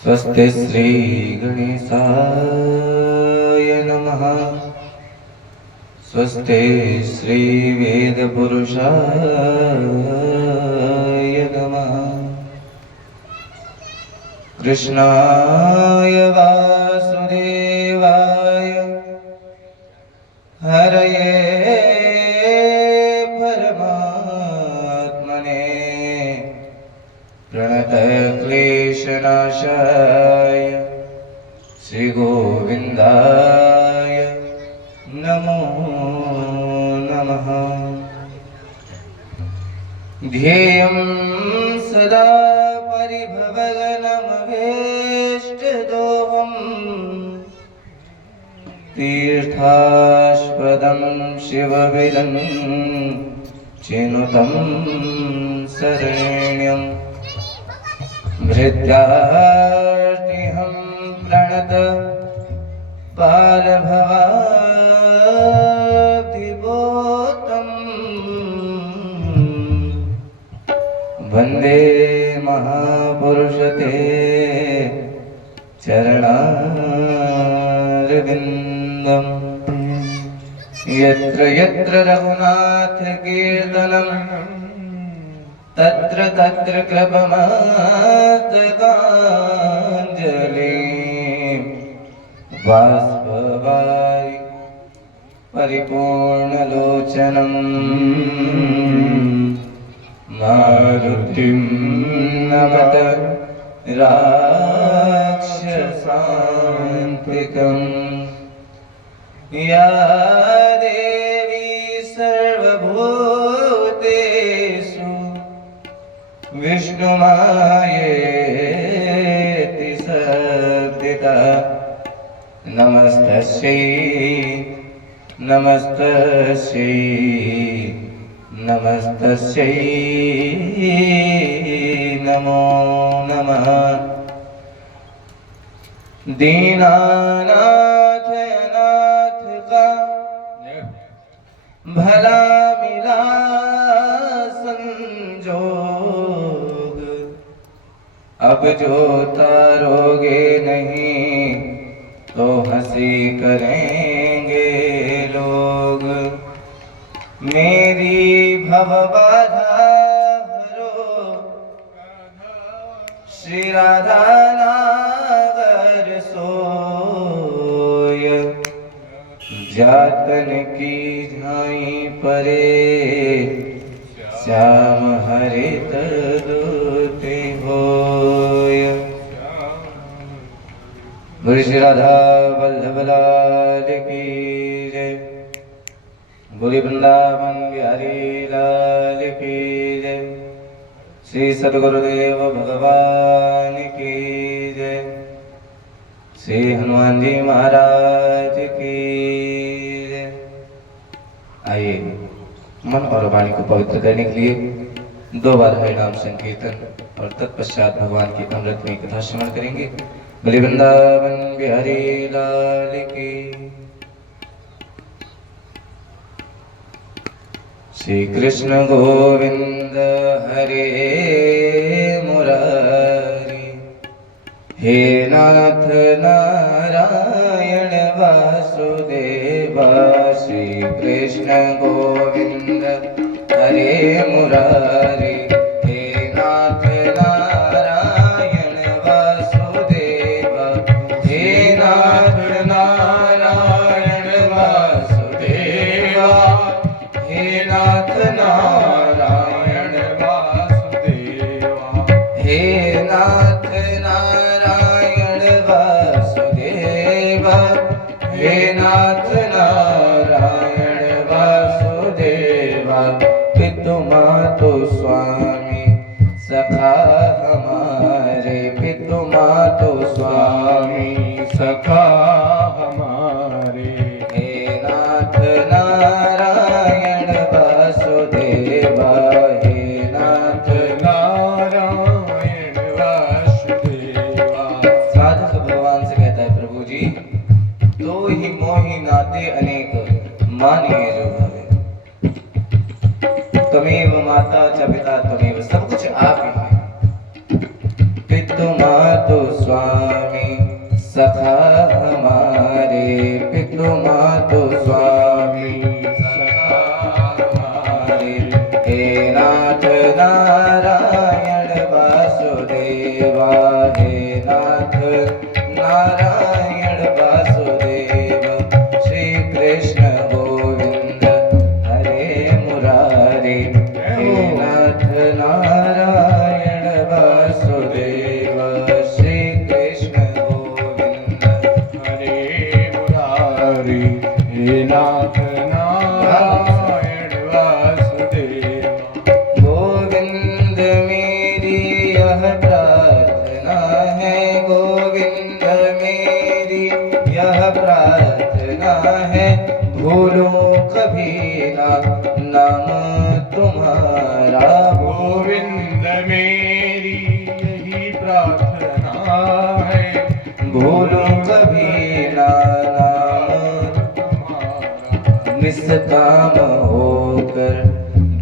स्वस्ति श्री गणेशाय नमः। स्वस्ति श्री वेदपुरुषाय नमः। कृष्णाय वासुदेवाय हरये परमात्मने प्रणतक्लेशनाशाय श्रीगोविन्दाय नमो नमः। ध्येयं सदा परिभवगनमभीष्टदोहम् तीर्थास्पदं शिवविदं चिनुतं शरण्यम् भृत्यार्तिहं प्रणत बालभवाब्धिपोतम् वन्दे महापुरुषते चरणारविन्दम्। यत्र यत्र रघुनाथकीर्तनं तत्र तत्र कृपमात्रकाञ्जलिं बाष्पवारि परिपूर्णलोचनं मारुतिं नमत राक्षसान्तिकम्। या देवी सर्वभूतेषु विष्णुमायेति संस्थिता नमस्तस्यै नमस्तस्यै नमस्तस्यै नमो नमः। दीनानाथ अनाथ का भला मिला संजोग, अब जो तारोगे नहीं तो हंसी करेंगे लोग। मेरी भवबाधा हरो श्री राधा नागर सोय। जातन की झाई परे श्याम हरित दूती होय। बोले श्री राधा वल्लभ लाल की जय। बोले वृंदावन बिहारी लाल की जय। श्री सद्गुरुदेव भगवान की जय। श्री हनुमान जी महाराज की जय। आइए मन और वाणी को पवित्र करने के लिए 2 बार हरि नाम संकीर्तन और तत्पश्चात भगवान की अमृतमयी कथा श्रवण करेंगे। बोले वृंदावन बिहारी लाल की। श्री कृष्ण गोविंद हरे मुरारी। हे नाथ नारायण वासुदेवा। श्री कृष्ण गोविंद हरे मुरारी। हे नाथ नारायण वासुदेवा। हे नाथ नारायण वासुदेवा। हे नाथ नारायण वासुदेवा। हे नाथ नारायण वासुदेवा। हे नाथ नारायण वासुदेवा। पितु मातु स्वामी सखा हमारे। पितु मातु स्वामी सखा हमारे। हे नाथ नारायण वासुदेवा। हे नाथ नारायण वासुदेवा। साधक भगवान से कहता है, प्रभु जी दो ही मोही नाते अनेक मानिए जो भावे। त्वमेव माता च पिता त्वमेव, सब कुछ आप ही हैं। पितु मातु स्वामी सखा हमारे, पितु मातु स्वामी सखा हमारे। हे नाथ नारायण वासुदेवा, हे नाथ नारायण वासुदेव। श्री कृष्ण गोविंद हरे मुरारे, हे नाथ नारायण वासुदेव। श्री कृष्ण गोविंद हरे मुरारे, हे नाथ नारायण वासुदेव। गोविंद मेरी यह प्रार्थना है, गोविंद मेरी यह प्रार्थना है, भूलूं कभी ना नाम तुम्हारा। गोविंद मेरी यही प्रार्थना है, भूलूं कभी ना नाम तुम्हारा। निष्काम होकर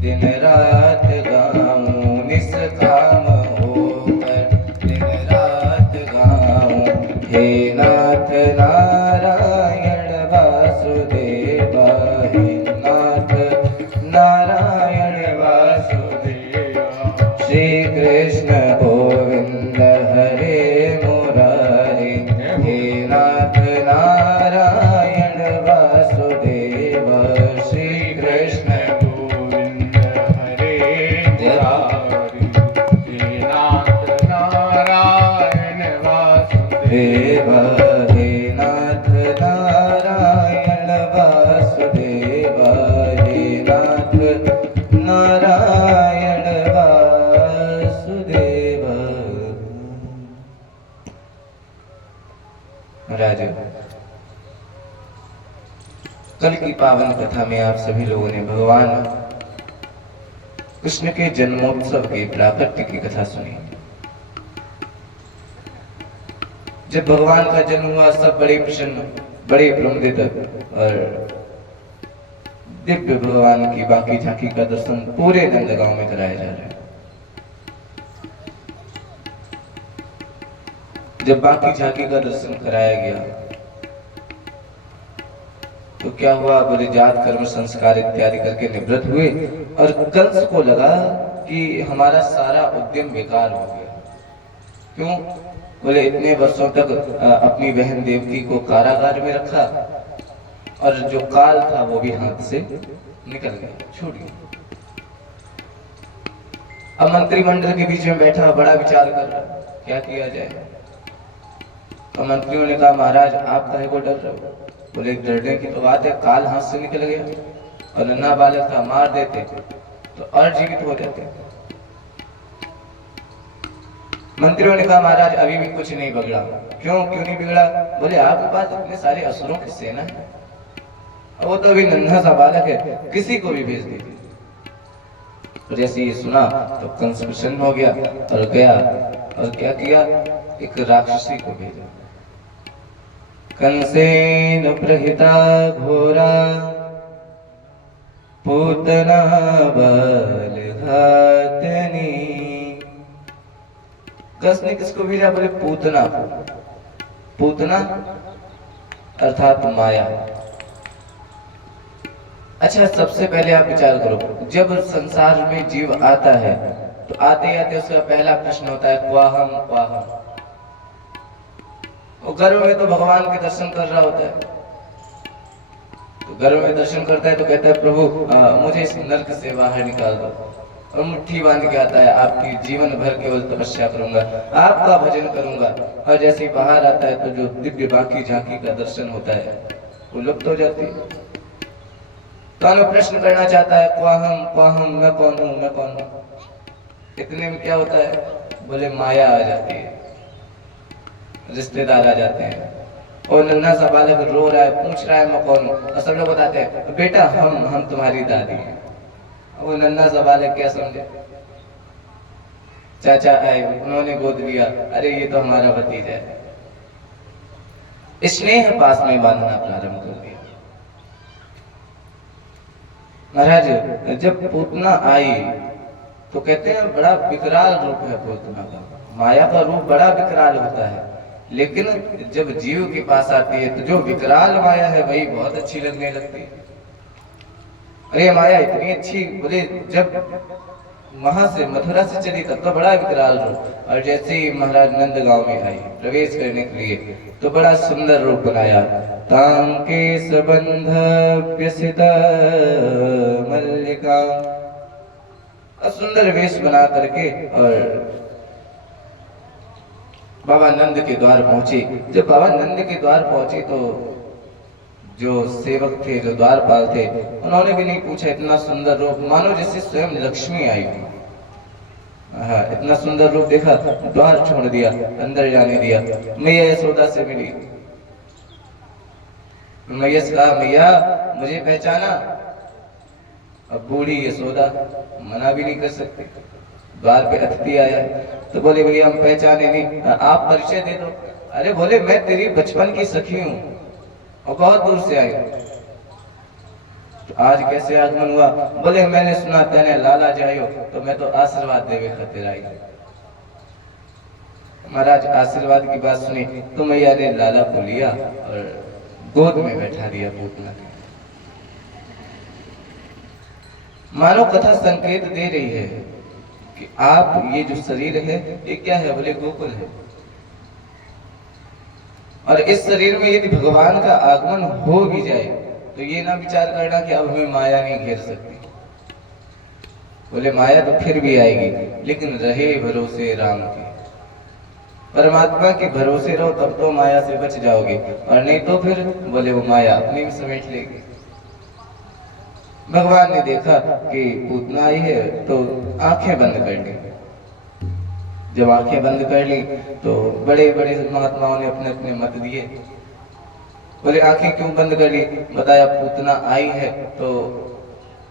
दिन रात गाऊं, निष्काम होकर दिन रात गाऊं। हे नाथ नारायण वासुदेवा, हे नाथ नारायण वासुदेवा। श्री कृष्ण गोविंद हरे मुरारे, हे नाथ नारायण वासुदेव। श्री कृष्ण गोविंद हरे मुरारी, हे नाथ नारायण वासुदेव। देव, हे नाथ नारायण वासुदेव, हे नाथ नारायण वासुदेव। महाराज, कल की पावन कथा में आप सभी लोगों ने भगवान कृष्ण के जन्मोत्सव के प्राकट्य की कथा सुनी। जब भगवान का जन्म हुआ सब बड़े प्रसन्न, बड़े प्रमुदित और दिव्य भगवान की बाकी झांकी का दर्शन पूरे नंदगांव में कराया जा रहा है। जब बाकी झांकी का दर्शन कराया गया तो क्या हुआ, बोले जात कर्म संस्कार इत्यादि करके निवृत्त हुए और कंस को लगा कि हमारा सारा उद्यम बेकार हो गया। क्यों? बोले इतने वर्षों तक अपनी बहन देवकी को कारागार में रखा और जो काल था वो भी हाथ से निकल गया, छूट गया। अब मंत्रिमंडल के बीच में बैठा बड़ा विचार कर रहा क्या किया जाए। तो मंत्रियों ने कहा महाराज आप काहे को डर रहे हो? बोले डरने की तो बात है, काल हाथ से निकल गया और नन्हा बालक था, मार देते तो और जीवित हो जाते। मंत्रियों ने कहा महाराज अभी भी कुछ नहीं बिगड़ा। क्यों नहीं बिगड़ा? बोले आपके पास इतने सारे असुरों की सेना है, वो तो अभी नन्हा सा बालक है, किसी को भी भेज दीजिए। तो जैसे ये सुना तो कंस प्रसन्न हो गया और गया और क्या किया, एक राक्षसी को भेजा। कंसेन प्रहिता घोरा पूतना बलघातनी। कंस ने किसको भेजा? बोले पूतना। पूतना अर्थात माया। अच्छा सबसे पहले आप विचार करो, जब संसार में जीव आता है तो आते आते उसका पहला प्रश्न होता है क्वाहम क्वाहम। वो गर्भ में तो भगवान के दर्शन कर रहा होता है, तो गर्भ में दर्शन करता है तो कहता है प्रभु मुझे इस नरक से बाहर निकाल दो, और मुट्ठी बांध के आता है आपकी जीवन भर केवल तपस्या करूंगा, आपका भजन करूंगा। और जैसे ही बाहर आता है तो जो दिव्य बाकी झांकी का दर्शन होता है वो लुप्त हो जाती है। तो प्रश्न करना चाहता है क्वाहम क्वाहम, मैं कौन हूँ मैं कौन हूँ। इतने में क्या होता है? बोले माया आ जाती है, रिश्तेदार आ जाते हैं और नन्हा सा बालक रो रहा है, पूछ रहा है मैं कौन हूँ, और सब लोग बताते हैं बेटा हम तुम्हारी दादी हैं। वो नन्हा सा बालक क्या समझे, चाचा आए उन्होंने गोद लिया, अरे ये तो हमारा भतीजा है। स्नेह पास में बांधना प्रारंभ कर दिया। महाराज जब पूतना आई तो कहते हैं बड़ा विकराल रूप है पूतना का, माया का रूप बड़ा विकराल होता है। लेकिन जब जीव के पास आती है तो जो विकराल माया है वही बहुत अच्छी लगने लगती है। अरे माया इतनी अच्छी, बोले जब वहां से मथुरा से चली तब तो बड़ा विकराल रूप, और जैसे ही महाराज नंद गांव में आई प्रवेश करने के लिए तो बड़ा सुंदर रूप बनाया। ताम के सबंध व्यसिता मल्लिका, सुंदर वेश बना करके और बाबा नंद के द्वार पहुंची। जब बाबा नंद के द्वार पहुंची तो जो सेवक थे, जो द्वारपाल थे, उन्होंने भी नहीं पूछा, इतना सुंदर रूप मानो जैसे स्वयं लक्ष्मी आई थी। हाँ, इतना सुंदर रूप देखा, द्वार छोड़ दिया, अंदर जाने दिया। मैया यशोदा से मिली, मैया से कहा, मैया मुझे पहचाना? अब बूढ़ी यशोदा मना भी नहीं कर सकती, द्वार पे अतिथि आया तो बोले बोले हम पहचाने नहीं, आप परिचय दे दो। अरे बोले मैं तेरी बचपन की सखी हूँ और बहुत दूर से आई हूँ। तो आज कैसे आगमन हुआ? बोले मैंने सुना तेने लाला जायो, तो मैं तो आशीर्वाद देवे खातिर आई। महाराज आशीर्वाद की बात सुनी तो मैया ने लाला को लिया और गोद में बैठा दिया पूतना के। मानो कथा संकेत दे रही है कि आप ये जो शरीर है ये क्या है? बोले गोकुल है। और इस शरीर में यदि भगवान का आगमन हो भी जाए तो ये ना विचार करना कि अब हमें माया नहीं घेर सकती। बोले माया तो फिर भी आएगी, लेकिन रहे भरोसे राम के, परमात्मा के भरोसे रहो, तब तो माया से बच जाओगे, और नहीं तो फिर बोले वो माया अपने भी समेट लेगी। भगवान ने देखा कि पूतना आई है तो आंखें बंद कर ली। जब आंखें बंद कर ली तो बड़े बड़े महात्माओं ने अपने अपने मत दिए। बोले आंखें क्यों बंद कर ली? बताया पूतना आई है तो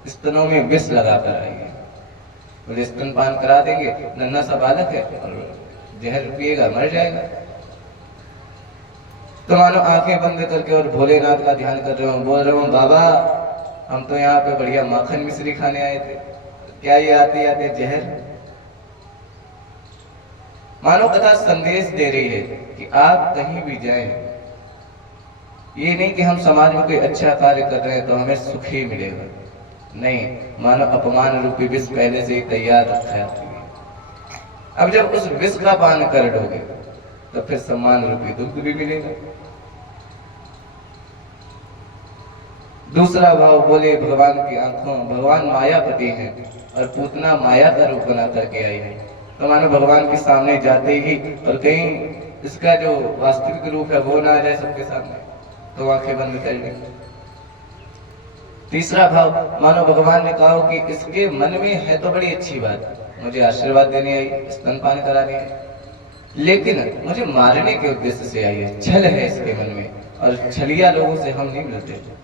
स्तनों में विष लगा कर आई है। बोले स्तनपान करा देंगे, नन्हा सा बालक है और जहर पिएगा मर जाएगा। तो मानो आंखें बंद करके और भोलेनाथ का ध्यान कर रहे हो, बोल रहे हो बाबा हम तो यहाँ पे बढ़िया माखन मिश्री खाने आए थे, क्या ये आते आते जहर? मानो कथा संदेश दे रही है कि आप कहीं भी जाएं, ये नहीं कि हम समाज में कोई अच्छा कार्य कर रहे हैं तो हमें सुख ही मिलेगा, नहीं, मानो अपमान रूपी विष पहले से ही तैयार रखा है। अब जब उस विष का पान कर लोगे तो फिर सम्मान रूपी दुग्ध भी मिलेगा। दूसरा भाव, बोले भगवान की आंखों, भगवान मायापति हैं और पूतना माया का रूप बना करके आई है। तो मानो भगवान के सामने जाते ही और कहीं इसका जो वास्तविक रूप है वो ना आ जाए सबके सामने, तो आंखें बंद कर ली। तीसरा भाव, मानो भगवान ने कहा कि इसके मन में है तो बड़ी अच्छी बात, मुझे आशीर्वाद देने आई, स्तनपान कराने आई, लेकिन मुझे मारने के उद्देश्य से आई है, छल है इसके मन में, और छलिया लोगों से हम नहीं मिलते।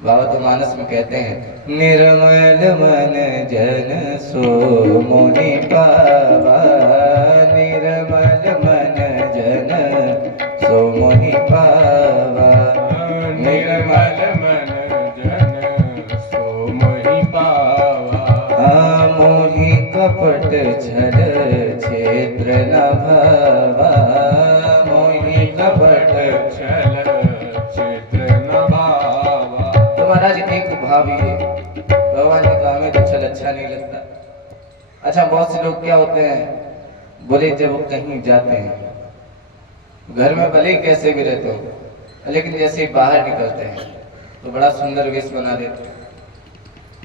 बाबा तो मानस में कहते हैं, निर्मल मन जन सो मोहि पावा, निर्मल मन जन सो मोहि पावा, निर्मल मन जन सो मोहि पावा, मोहि कपट छल क्षेत्र न भावा, मोहि कपट छल क्षेत्र न भावा। महाराज एक भाव ये, भगवान ने कहा हमें तो छल अच्छा नहीं लगता। अच्छा बहुत से लोग क्या होते हैं, बोले जब वो कहीं जाते हैं, घर में भले ही कैसे भी रहते हो, लेकिन जैसे ही बाहर निकलते हैं तो बड़ा सुंदर वेश बना देते हैं।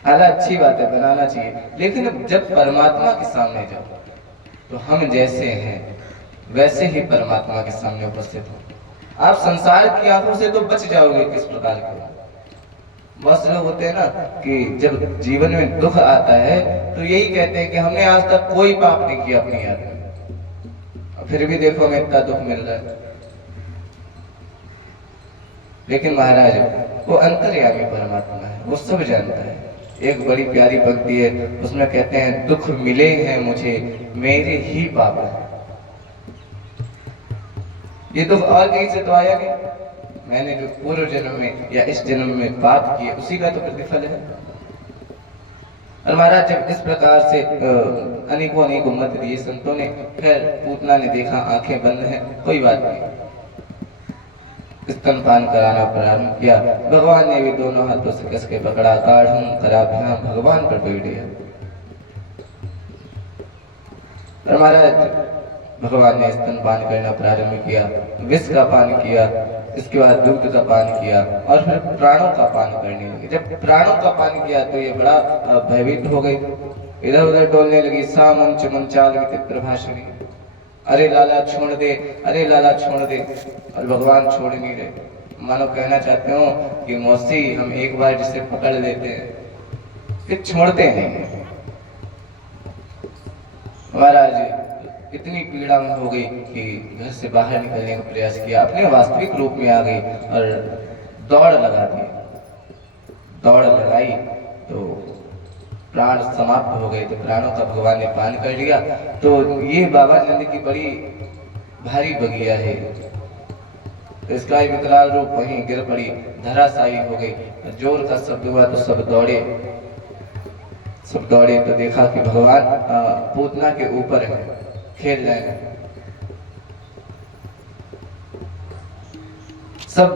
हालांकि अच्छी बात है, बनाना चाहिए, लेकिन जब परमात्मा के सामने जाओ तो हम जैसे हैं वैसे ही परमात्मा के सामने उपस्थित हो। आप संसार की आंखों से तो बच जाओगे किस प्रकार के। बहुत से लोग होते हैं ना कि जब जीवन में दुख आता है तो यही कहते हैं कि हमने आज तक कोई पाप नहीं किया अपनी याद में, और फिर भी देखो हमें इतना दुख मिल रहा है। लेकिन महाराज वो अंतर्यामी परमात्मा है, वो सब जानता है। एक बड़ी प्यारी पंक्ति है, उसमें कहते हैं दुख मिले हैं मुझे मेरे ही पाप है। ये दुख और कहीं से तो आया नहीं, मैंने जो पूर्व जन्म में या इस जन्म में पाप किए उसी का तो प्रतिफल है। और महाराज जब इस प्रकार से अनेकों अनेकों मत दिए संतों ने। खैर पूतना ने देखा आंखें बंद हैं, कोई बात नहीं, स्तनपान कराना प्रारंभ किया। भगवान ने भी दोनों हाथों से कस के पकड़ा, गाढ़ं कराभ्याम भगवान पर बैठ गया। और महाराज भगवान ने स्तनपान करना प्रारंभ किया, विष का पान किया, इसके बाद दूध का पान किया और फिर प्राणों का पान करने लगे। जब प्राणों का पान किया तो ये बड़ा भयभीत हो गई, इधर उधर डोलने लगी। सामन चमन चाल विचित्र भाषणी, अरे लाला छोड़ दे, अरे लाला छोड़ दे। और भगवान छोड़ नहीं रहे, मानो कहना चाहते हो कि मौसी हम एक बार जिसे पकड़ लेते हैं फिर छोड़ते नहीं। महाराज इतनी पीड़ा में हो गई कि घर से बाहर निकलने का प्रयास किया, अपने वास्तविक रूप में आ गई और दौड़ लगा दी। दौड़ लगाई तो प्राण समाप्त हो गए, तो प्राणों का भगवान ने पान कर लिया। तो ये बाबा नंद की बड़ी भारी बगिया है, तो इसका विकराल रूप वहीं गिर पड़ी, धराशायी हो गई। जोर का शब्द हुआ तो सब दौड़े, सब दौड़े तो देखा कि भगवान पूतना के ऊपर है, खेल रहे हैं। सब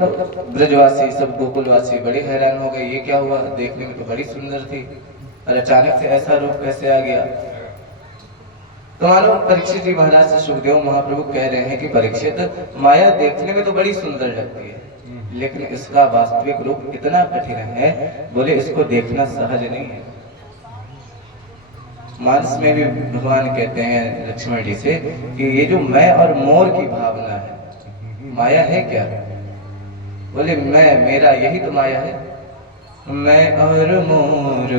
ब्रजवासी, सब गोकुलवासी बड़े हैरान हो गए, ये क्या हुआ? देखने में तो बड़ी सुंदर थी और अचानक से ऐसा रूप कैसे आ गया? तो मानो परीक्षित जी महाराज से सुखदेव महाप्रभु कह रहे हैं कि परीक्षित, माया देखने में तो बड़ी सुंदर लगती है, लेकिन इसका वास्तविक रूप इतना कठिन है, बोले इसको देखना सहज नहीं है। मानस में भी भगवान कहते हैं लक्ष्मण जी से कि ये जो मैं और मोर की भावना है, माया है क्या? बोले मैं, मेरा, यही तो माया है। मैं और मोर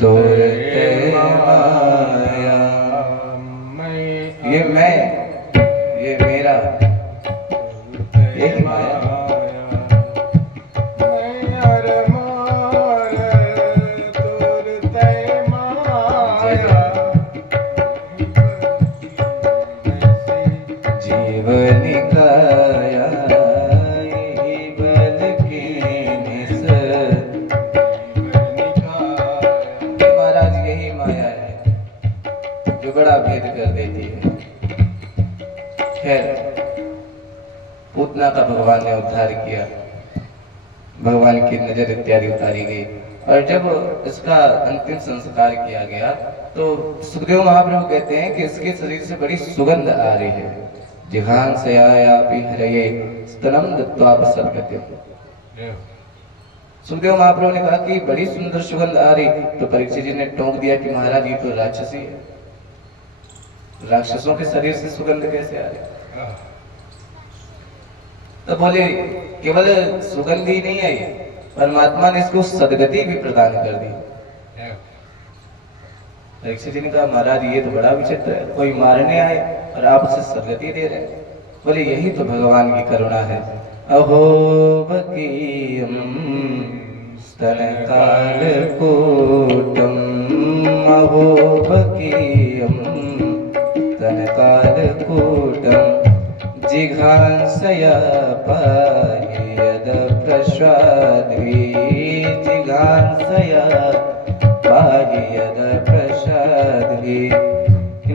तोरते माया, ये मैं, ये मेरा, यही माया। बड़ा भेद कर देती है। खैर पूतना का भगवान ने उद्धार किया, भगवान की नजर इत्यादि उतारी गई और जब इसका अंतिम संस्कार किया गया तो सुखदेव महाप्रभु कहते हैं कि इसके शरीर से बड़ी सुगंध आ रही है। जिघान से आयापि हरये स्तनम दत्वा प्रसन्नते। सुखदेव महाप्रभु ने कहा कि बड़ी सुंदर सुगंध आ रही, तो परीक्षित जी ने टोक दिया कि महाराज ये तो राक्षसी है, राक्षसों के शरीर से सुगंध कैसे आ रही? तो बोले केवल सुगंध ही नहीं आई, परमात्मा ने इसको सदगति भी प्रदान कर दी। परीक्षित जी ने कहा महाराज ये तो बड़ा विचित्र है, कोई मारने आए और आप उसे सदगति दे रहे हैं। बोले यही तो भगवान की करुणा है। अहो बकीयम स्तनकाल कूटम, अहो बकीयम स्तनकालकूटं जिघांसया पायद प्रसाद्वी, जिघांसया पायद प्रसाद्वी।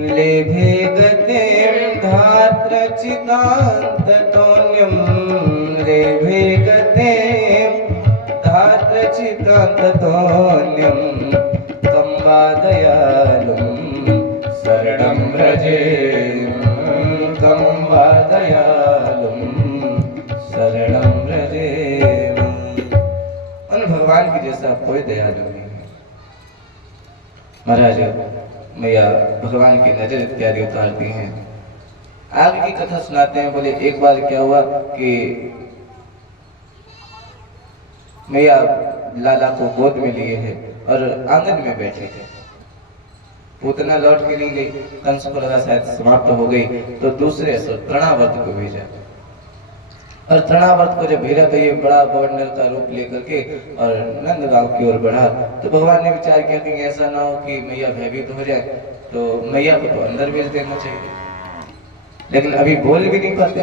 लेभे गतिं धात्र चिदान्ततोन्यं, लेभे गतिं धात्र चिदान्ततोन्यं, तं वादयालुं शरणं व्रजे, तं वादयालुं शरणं व्रजे। उन भगवान की जैसा कोई दयालु नहीं है। महाराज मैया भगवान की नजर इत्यादि उतारती हैं। आगे की कथा सुनाते हैं। बोले एक बार क्या हुआ कि मैया लाला को गोद में लिए है और आंगन में बैठे थे। पूतना लौट के नहीं गई, कंस को लगा शायद समाप्त हो गई, तो दूसरे असुर तृणावर्त को भेजा और तृणावर्त को जब भेजा तो ये बड़ा बवंडर का रूप लेकर के और नंदगांव की ओर बढ़ा। तो भगवान ने विचार किया कि ऐसा ना हो कि मैया भयभीत हो जाए, तो मैया को तो अंदर भेज देना चाहिए, लेकिन अभी बोल भी नहीं पाते।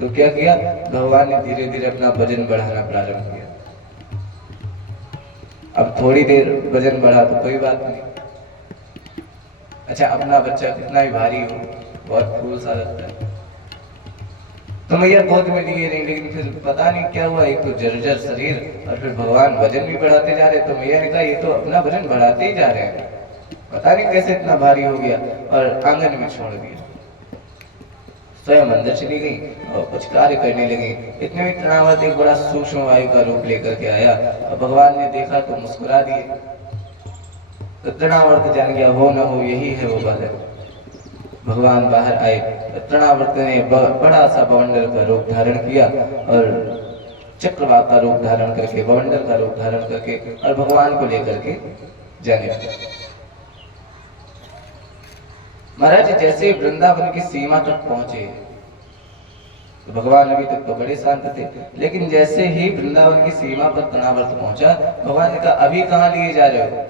तो क्या किया भगवान ने, धीरे धीरे अपना वजन बढ़ाना प्रारंभ किया। अब थोड़ी देर वजन बढ़ा तो कोई बात नहीं, अच्छा अपना बच्चा कितना ही भारी हो, बहुत फूल सा लगता है, तो मैया गोद में लिए नहीं, लेकिन फिर पता नहीं क्या हुआ, एक तो जर्जर शरीर और फिर भगवान वजन भी बढ़ाते जा रहे। तो मैया ने कहा ये तो अपना वजन बढ़ाते ही जा रहे हैं, पता नहीं कैसे इतना भारी हो गया, और आंगन में छोड़ दिया। स्वयं अंदर चली गई और कुछ कार्य करने लगी। इतने में तृणावर्त एक बड़ा सूक्ष्म वायु का रूप लेकर के आया और भगवान ने देखा तो मुस्कुरा दिए। तो तृणावर्त जान गया हो न हो यही है वो बालक। भगवान बाहर आए, तृणावर्त ने बड़ा सा बवंडर का रूप धारण किया और चक्रवात का रूप धारण करके, बवंडर का रूप धारण करके और भगवान को लेकर के जाने लगा। महाराज जैसे वृंदावन की सीमा तक पहुंचे, तो भगवान अभी तक तो बड़े शांत थे, लेकिन जैसे ही वृंदावन की सीमा पर तृणावर्त पहुंचा, भगवान ने कहा अभी कहाँ लिए जा रहे हो,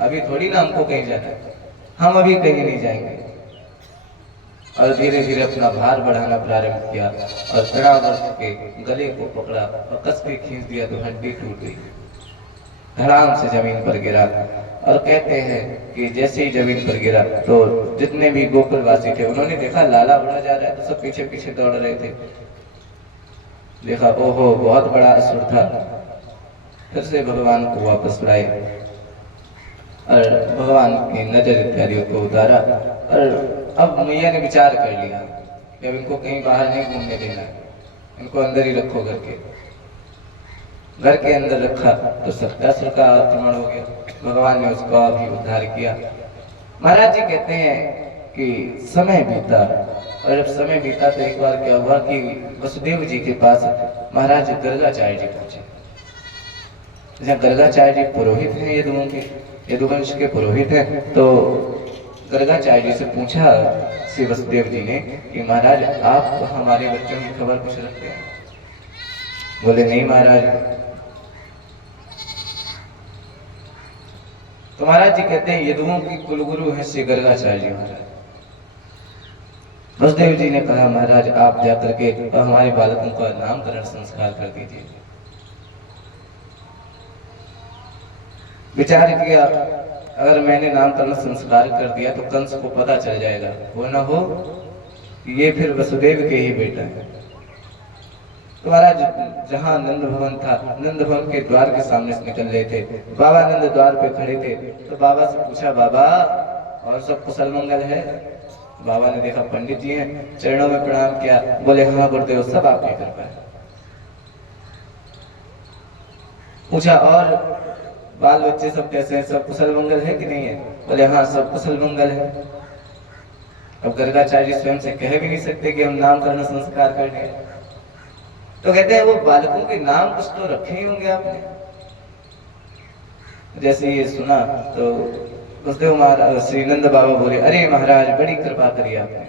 अभी थोड़ी ना हमको कहीं जाना है, हम अभी कहीं नहीं जाएंगे। और धीरे धीरे अपना भार बढ़ाना प्रारंभ किया और तृणावर्त के गले को पकड़ा और कस के खींच दिया तो हड्डी टूट गई, धड़ाम से जमीन पर गिरा। और कहते हैं कि जैसे ही जमीन पर गिरा तो जितने भी गोकुलवासी थे उन्होंने देखा लाला उड़ा जा रहा है, तो सब पीछे पीछे दौड़ रहे थे। देखा ओहो बहुत बड़ा असुर था। फिर से भगवान को वापस लाए और भगवान की नजर इत्यादि को उतारा। और अब मैया ने विचार कर लिया कि अब इनको कहीं बाहर नहीं घूमने देना, इनको अंदर ही रखो घर के अंदर रखा तो सत्यासुर का आक्रमण हो गया। भगवान ने उसका भी उद्धार किया। महाराज जी कहते हैं कि समय बीता, और जब समय बीता तो एक बार क्या हुआ कि वसुदेव जी के पास महाराज गर्गाचार्य जी पहुंचे। जहाँ गर्गाचार्य जी पुरोहित हैं यदुओं के, यदुवंश के पुरोहित हैं, तो गर्गाचार्य जी से पूछा श्री वसुदेव जी ने कि महाराज आप हमारे बच्चों की खबर कुछ रखते हैं? बोले नहीं महाराज। तो महाराज जी कहते हैं यदुओं की कुलगुरु है श्री गर्गाचार्य जी महाराज। वसुदेव जी ने कहा महाराज आप जाकर के हमारे बालकों का नामकरण संस्कार कर दीजिए। विचार किया अगर मैंने नामकरण संस्कार कर दिया तो कंस को पता चल जाएगा, वो ना हो ये फिर वसुदेव के ही बेटा है। तो महाराज जहाँ नंद भवन था, नंद भवन के द्वार के सामने से निकल रहे थे, बाबा नंद द्वार पे खड़े थे। तो बाबा से पूछा बाबा और सब कुशल मंगल है? बाबा ने देखा पंडित जी हैं, चरणों में प्रणाम किया। बोले हाँ गुरुदेव सब आपकी कृपा है। पूछा और बाल बच्चे सब कैसे हैं, सब कुशल मंगल है कि नहीं है? बोले हाँ सब कुशल मंगल है। अब गर्गाचार्य जी स्वयं से कह भी नहीं सकते कि हम नामकरण संस्कार कर रहे हैं। तो कहते हैं वो बालकों के नाम कुछ तो रखे ही होंगे आपने। जैसे ये सुना तो वसुदेव महाराज श्री नंद बाबा बोले अरे महाराज बड़ी कृपा करी आपने,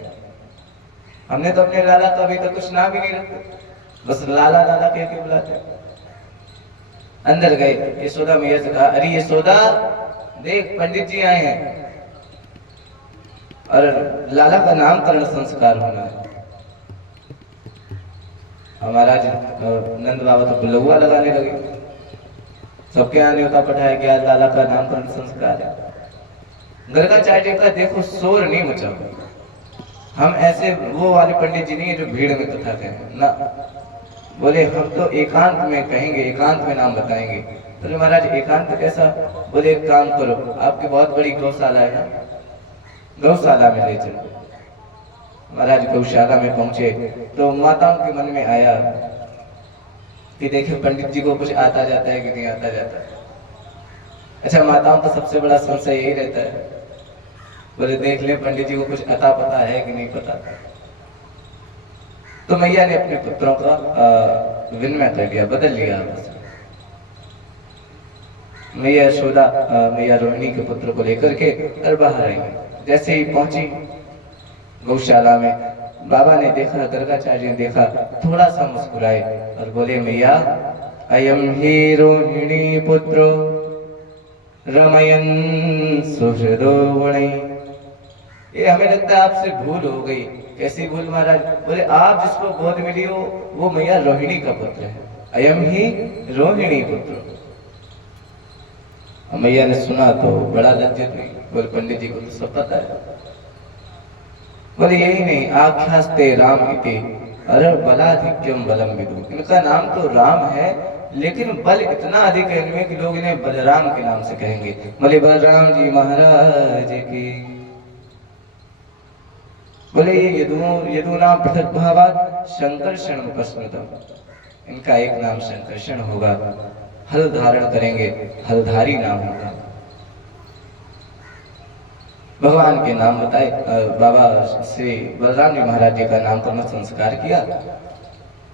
हमने तो अपने लाला का अभी तक कुछ नाम ही नहीं रखा, बस लाला लाला कह के बुलाते। अंदर गए, यशोदा मैया से कहा अरे यशोदा देख पंडित जी आए हैं और लाला का नामकरण संस्कार होना है। महाराज नंद बाबा तो बुलहुआ लगाने लगे, सबके आने होता पठाया गया लाला का नामकरण संस्कार है। गर्गाचार्य जी का देखो शोर नहीं मचाओ, हम ऐसे वो वाले पंडित जी नहीं है जो भीड़ में कथा कहें ना। बोले हम तो एकांत में कहेंगे, एकांत में नाम बताएंगे। बोले महाराज एकांत कैसा? बोले एक काम करो, आपकी बहुत बड़ी गौशाला है ना, गौशाला में ले चलो। महाराज गौशाला में पहुंचे तो माताओं के मन में आया कि देखिए पंडित जी को कुछ आता जाता है कि नहीं आता जाता। अच्छा माताओं का सबसे बड़ा संशय यही रहता है, बोले देख ले पंडित जी को कुछ अता पता है कि नहीं पता। तो मैया ने अपने पुत्रों का विनिमय कर लिया, बदल लिया। मैया यशोदा मैया रोहिणी के पुत्र को लेकर के घर बाहर आई। जैसे ही पहुंची गौशाला में, बाबा ने देखा, गर्गाचार्य ने देखा, थोड़ा सा मुस्कुराए और बोले मैया अयम ही रोहिणी पुत्रो रमयन सुहृदो वणै। ये हमें लगता है आपसे भूल हो गई। कैसी भूल महाराज? बोले आप जिसको गोद मिली हो वो मैया रोहिणी का पुत्र है, अयम ही रोहिणी पुत्र। मैया ने सुना तो बड़ा लज्जित हुई। बोले पंडित जी को तो सब पता है। बोले यही नहीं, आख्यास्ते राम इति अरे बलाधिक्यम बलम विदु। इनका नाम तो राम है लेकिन बल इतना अधिक है इनमें कि लोग इन्हें बलराम के नाम से कहेंगे। बोले बलराम जी महाराज की। बोले ये यदु नाम पृथक भावात शंकरषण उपस्मृतम। इनका एक नाम शंकरषण होगा, हल धारण करेंगे, हलधारी नाम होगा। भगवान के नाम बताए। बाबा श्री बलराम जी महाराज जी का नामकरण संस्कार किया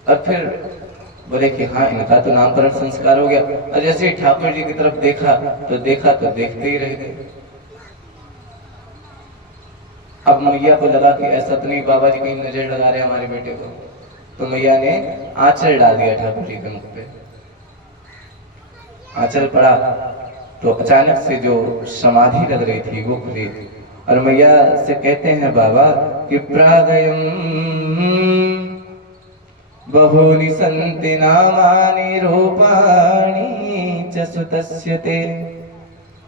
और फिर बोले कि हाँ इनका तो नामकरण संस्कार हो गया। और जैसे ही ठाकुर जी की तरफ देखा तो देखते ही रह गए। अब मैया को लगा कि ऐसा तो नहीं बाबा जी कहीं नजर लगा रहे हमारे बेटे को, तो मैया ने आंचल डाल दिया ठाकुर जी के मुख पे। आंचल पड़ा तो अचानक से जो समाधि लग रही थी वो खुली और मैया से कहते हैं बाबा कि प्रागयम बहुनि संति नामानि रूपाणि च सुतस्य ते।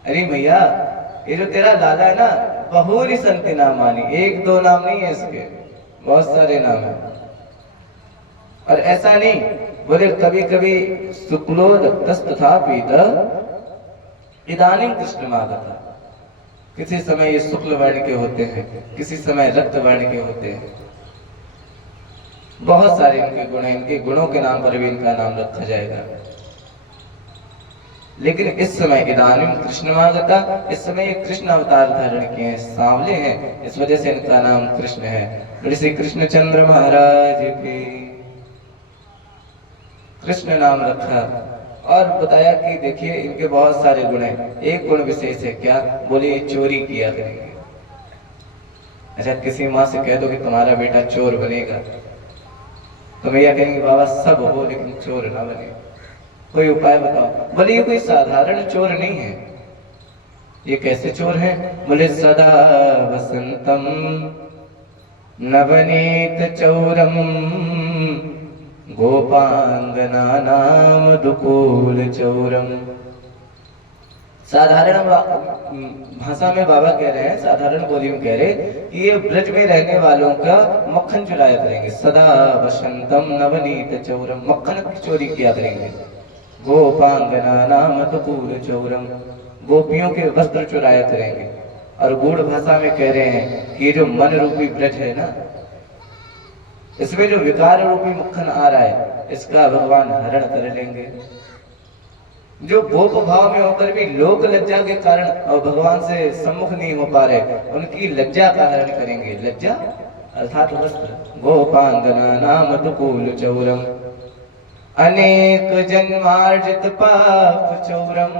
अरे मैया ये जो तेरा लाला है ना, बहुनि संति नामानि, एक दो नाम नहीं है इसके, बहुत सारे नाम है। और ऐसा नहीं, बोले कभी कभी शुक्लोदत्तस्तथापि इदानीं कृष्णमागतः। किसी समय ये शुक्ल वर्ण के होते हैं, किसी समय रक्त वर्ण के होते हैं। बहुत सारे इनके गुण हैं, इनके गुणों के नाम पर भी इनका नाम रखा जाएगा। लेकिन इस समय इदानीं कृष्णमागता, इस समय ये कृष्ण अवतार धारण किए हैं, सांवले हैं, इस वजह से इनका नाम कृष्ण है। श्री कृष्णचंद्र महाराज की कृष्ण नाम रखा और बताया कि देखिए इनके बहुत सारे गुण हैं। एक गुण विशेष है, क्या? बोले ये चोरी किया करेंगे। अच्छा किसी माँ से कह दो कि तुम्हारा बेटा चोर बनेगा तो भैया कहेंगे बाबा सब हो लेकिन चोर ना बने, कोई उपाय बताओ। बोले ये कोई साधारण चोर नहीं है। ये कैसे चोर है? बोले सदा वसंतम नवनीत चौरम गोपांगना नाम दुकूल चौरम। साधारण भाषा में बाबा कह रहे हैं, साधारण बोली में कह रहे कि ये ब्रज में रहने वालों का मक्खन चुराया करेंगे। सदा वसंतम नवनीत चौरम, मक्खन की चोरी किया करेंगे। गोपांगना नाम दुकूल चौरम, गोपियों के वस्त्र चुराया करेंगे। और गूढ़ भाषा में कह रहे हैं कि ये जो मन रूपी ब्रज है ना, इसमें जो विकार रूपी मक्खन आ रहा है इसका भगवान हरण कर लेंगे। जो गोप भाव में होकर भी लोक लज्जा के कारण और भगवान से सम्मुख नहीं हो पा रहे, उनकी लज्जा का हरण करेंगे। लज्जा अर्थात वस्त्र। गोपांगना नाम दुकूल चौरम अनेक जन्मार्जित पाप चौरम।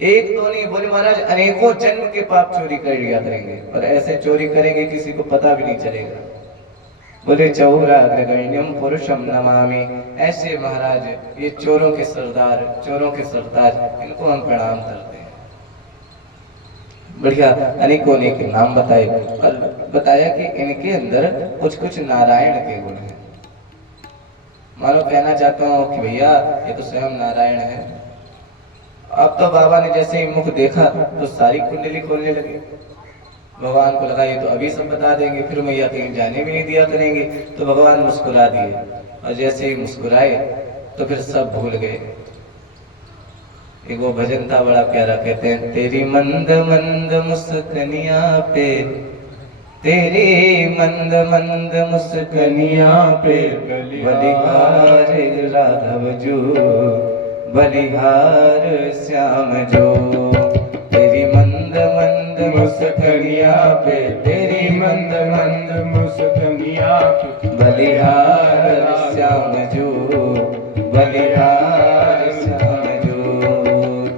एक तो नहीं, बोले महाराज अनेकों जन्म के पाप चोरी कर लिया करेंगे और ऐसे चोरी करेंगे किसी को पता भी नहीं चलेगा। बोले चौराग्रगण्यम पुरुषम नमामि। ऐसे महाराज ये चोरों के सरदार, चोरों के सरताज, इनको हम प्रणाम करते हैं। बढ़िया अनेकों अनेक नाम बताए और बताया कि इनके अंदर कुछ कुछ नारायण के गुण हैं। मानो कहना चाहता हूँ कि भैया ये तो स्वयं नारायण है। अब तो बाबा ने जैसे ही मुख देखा तो सारी कुंडली खोलने लगे। भगवान को लगा ये तो अभी सब बता देंगे, फिर मैया कहीं जाने भी नहीं दिया करेंगे, तो भगवान मुस्कुरा दिए। और जैसे ही मुस्कुराए तो फिर सब भूल गए। एक वो भजन था बड़ा प्यारा, कहते हैं तेरी मंद मंद मुस्कनिया पे, तेरी मंद मंद मुस्कनिया पे बलिहार राघव जो, बलिहार श्याम जो। तेरी मंद मंद मुस्कनिया पे, तेरी मंद मंद मुस्कनिया पे बलिहार श्याम जो, बलिहार श्याम जो।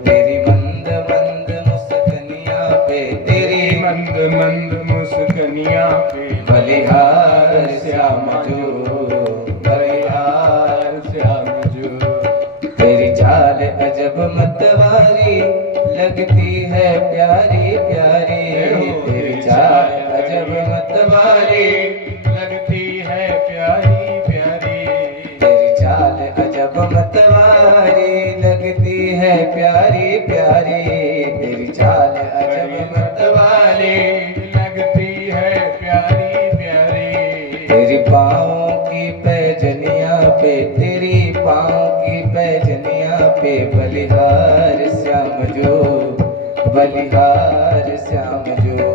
तेरी मंद मंद मुस्कनिया पे, तेरी मंद मंद मुस्कनिया पे बलिहार श्याम जो, बलिहार श्याम जो। तेरी चाल अजब मतवारी लगती है प्यारी प्यारी, तेरी चाल अजब मतवारी लगती है प्यारी प्यारी। तेरी चाल अजब मतवारी लगती है प्यारी प्यारी। तेरी पाँव की पैजनिया पे, तेरी पाँव की पैजनिया पे बलिहार श्याम जो, बलिहार श्याम जो।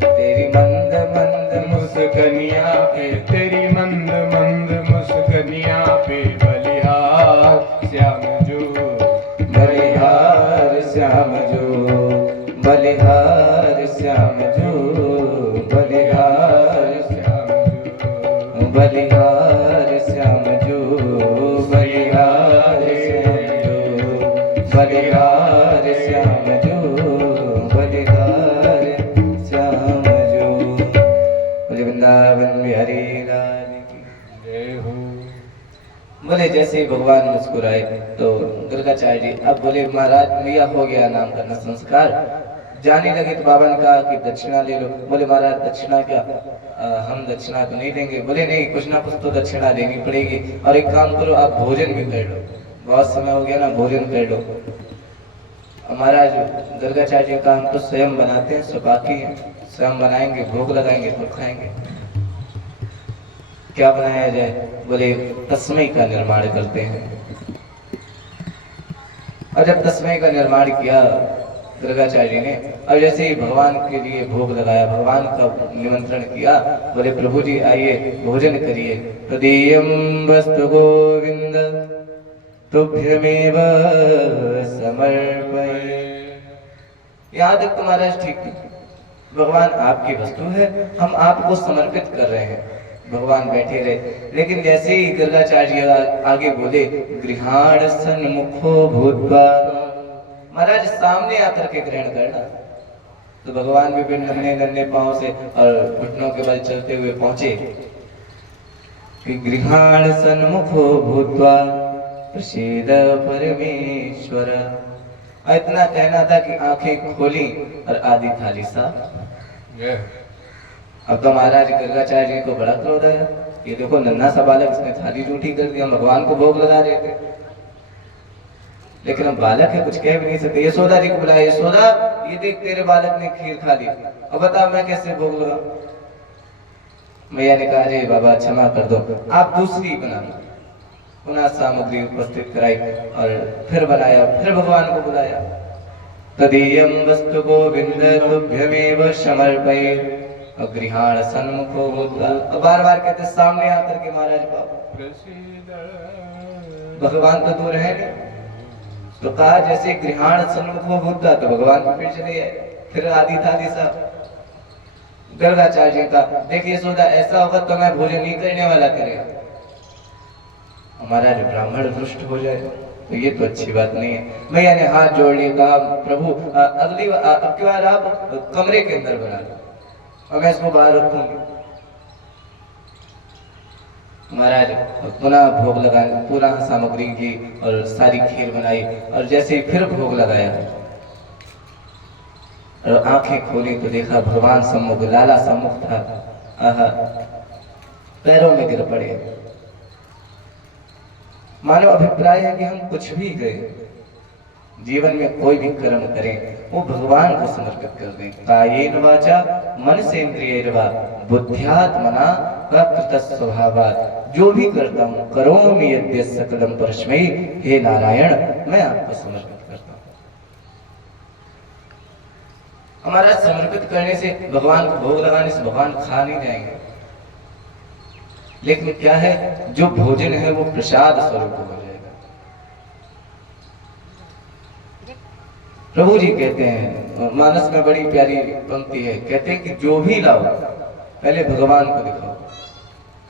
तेरी मंद मंद मुस्कनिया पे, तेरी मंद मंद मुस्कनिया पे बलिहार श्याम जो, बलिहार श्याम जो, बलिहार श्याम जो, बलिहार श्याम जो, बलिहार श्याम जो, बलिहार श्याम जो, बलिहार श्याम जो, बलिहार श्याम जो। बोले वृंदावन बिहारी लाल की जय हो। बोले जैसे ही भगवान मुस्कुराए तो गर्गाचार्य जी अब बोले महाराज मैया हो गया नाम करना संस्कार। जाने लगे तो बाबा ने कहा कि दक्षिणा ले लो। बोले महाराज दक्षिणा क्या, हम दक्षिणा तो नहीं देंगे। बोले नहीं, कुछ ना कुछ तो दक्षिणा देनी पड़ेगी। और एक काम करो, आप भोजन भी कर लो, बहुत समय हो गया ना, भोजन कर लो। महाराज गर्गाचार्य जी का हम तो स्वयं बनाते हैं, सब बाकी है, स्वयं बनाएंगे, भोग लगाएंगे तो खाएंगे। क्या बनाया जाए? बोले तस्मै का निर्माण करते हैं। और जब तस्मै का निर्माण किया गर्गाचार्य जी ने, और जैसे ही भगवान के लिए भोग लगाया, भगवान का निमंत्रण किया, बोले प्रभु जी आइए भोजन करिए। तदीयं वस्तु गोविंद तुभ्यमेव समर्पये। यहाँ तक तो महाराज ठीक है, भगवान आपकी वस्तु है, हम आपको समर्पित कर रहे हैं। भगवान बैठे रहे, लेकिन जैसे ही गर्गाचार्य जी आगे बोले गृहाण सन्मुखो भूत्वा, महाराज सामने आकर के ग्रहण करना। तो भगवान भी फिर नन्हे नन्हे पांव से और घुटनों के बल चलते हुए पहुंचे कि गृहाण सन्मुखो भूत्वा प्रसीद परमेश्वर। इतना कहना था कि आंखें खोली और आधी थाली साफ। जय। अब तो महाराज गर्गाचार्य जी को बड़ा क्रोध आया, ये देखो नन्हा सा बालक, इसने थाली जूठी कर दी, हम भगवान को भोग लगा रहे थे। लेकिन हम बालक है, कुछ कह भी नहीं सकते। यशोदा जी को बुलाया, यशोदा ये देख तेरे बालक ने खीर खा ली, अब बता मैं कैसे भोग लगा। मैया ने कहा अरे बाबा क्षमा कर दो, आप दूसरी बना लो। पुनः सामग्री उपस्थित कराई और फिर बनाया, फिर भगवान को बुलाया। तदीयं वस्तु गोविंद तुभ्यमेव समर्पये गृहाण सन्मुखो भूत्वा। बार बार कहते सामने आकर के महाराज बाबा, भगवान तो दूर है नहीं, तो कहा जैसे गृहाण सन्मुखो भूत्वा, तो भगवान को फिर चले आए, फिर आदि थाली साहब। गर्गाचार्य जी का देखिए सोदा ऐसा होगा तो मैं भोजन नहीं करने वाला करेगा, हमारा जो ब्राह्मण दुष्ट हो जाए तो ये तो अच्छी बात नहीं है। मैया ने हाथ जोड़ लिया, कहा प्रभु अगली बार आप कमरे के अंदर बना लो और मैं इसको बाहर रखूंगी। महाराज पुनः भोग लगाया, पूरा सामग्री की और सारी खीर बनाई और जैसे ही फिर भोग लगाया और आंखें खोली तो देखा भगवान सम्मुख, लाला सम्मुख था। आहा, पैरों में गिर पड़े। मानव अभिप्राय है कि हम कुछ भी करें, जीवन में कोई भी कर्म करें वो भगवान को समर्पित कर दें। कायेन वाचा मन से इंद्रियैर्वा बुद्ध्यात्मना प्रकृत स्वभावात्। जो भी करता हूँ करोमि यद्य सकलम परस्मै, हे नारायण मैं आपको समर्पित करता हूँ। हमारा समर्पित करने से, भगवान को भोग लगाने से भगवान खा नहीं जाएंगे, लेकिन क्या है जो भोजन है वो प्रसाद स्वरूप हो जाएगा। प्रभु जी कहते हैं, मानस में बड़ी प्यारी पंक्ति है, कहते हैं कि जो भी लाओ पहले भगवान को दिखाओ।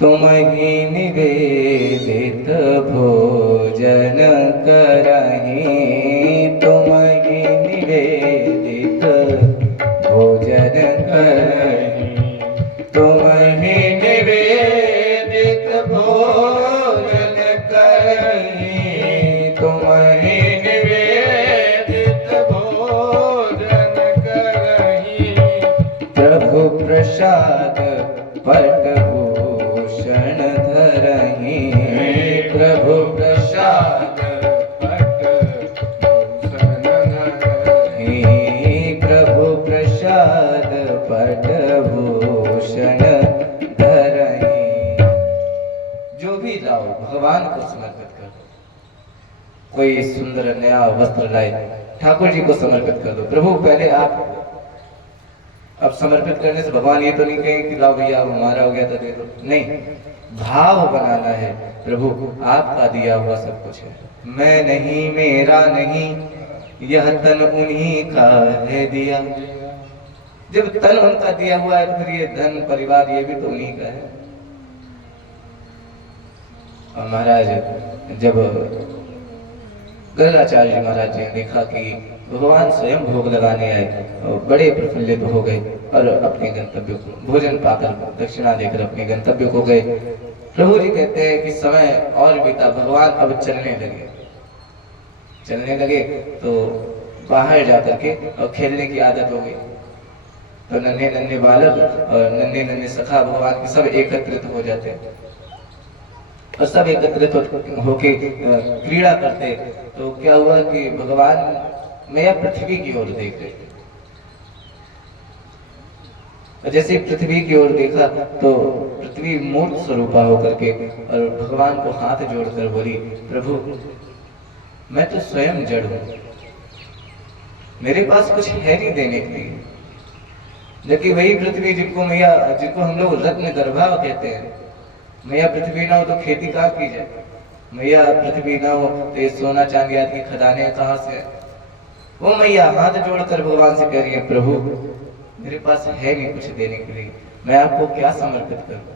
तुम ही निवेदित भोजन करहि, तुम ही निवेदित भोजन करहि, तुम ही निवेदित भोजन करहि, तुम ही निवेदित भोजन करहि। प्रभु प्रसाद पटभूषण धरहि, प्रभु प्रसाद पटभूषण धरहि, प्रभु प्रसाद पटभूषण भगवान को समर्पित कर दो। कोई सुंदर नया वस्त्र लाए, ठाकुर जी को समर्पित कर दो। प्रभु पहले आप, अब समर्पित करने से भगवान ये तो नहीं कहे कि लाओ भैया अब हमारा हो गया तो दे दो, नहीं, भाव बनाना है। प्रभु आपका दिया हुआ सब कुछ है, मैं नहीं, मेरा नहीं, यह तन उन्हीं का है दिया। जब तन उनका दिया हुआ है तो फिर ये धन परिवार ये भी तो उन्हीं का है। और महाराज जब गरुड़ाचार्य महाराज ने देखा कि भगवान स्वयं भोग लगाने आए, बड़े प्रफुल्लित हो गए और अपने गंतव्य को भोजन पाकर दक्षिणा देकर अपने गंतव्य को गए। प्रभु जी कहते हैं कि समय और बीता, भगवान अब चलने लगे तो बाहर जाकर के और खेलने की आदत हो गई। तो नन्हे नन्हे बालक और नन्हे नन्हे सखा भगवान के सब एकत्रित हो जाते हैं और सब एकत्रित होके क्रीड़ा करते। तो क्या हुआ कि भगवान मैया पृथ्वी की ओर देख रहे थे। जैसे पृथ्वी की ओर देखा तो पृथ्वी मूर्त स्वरूपा होकर के और भगवान को हाथ जोड़कर बोली, प्रभु मैं तो स्वयं जड़ हूं, मेरे पास कुछ है नहीं देने के लिए। जबकि वही पृथ्वी जिनको मैया, जिनको हम लोग रत्न गर्भा कहते हैं, मैया पृथ्वी ना हो तो खेती कहाँ की जाए, मैया पृथ्वी ना हो तो ये सोना चांदी आदि की खदानें कहाँ से? वो मैया हाथ जोड़कर भगवान से कह रही है, प्रभु मेरे पास है नहीं कुछ देने के लिए, मैं आपको क्या समर्पित करूं?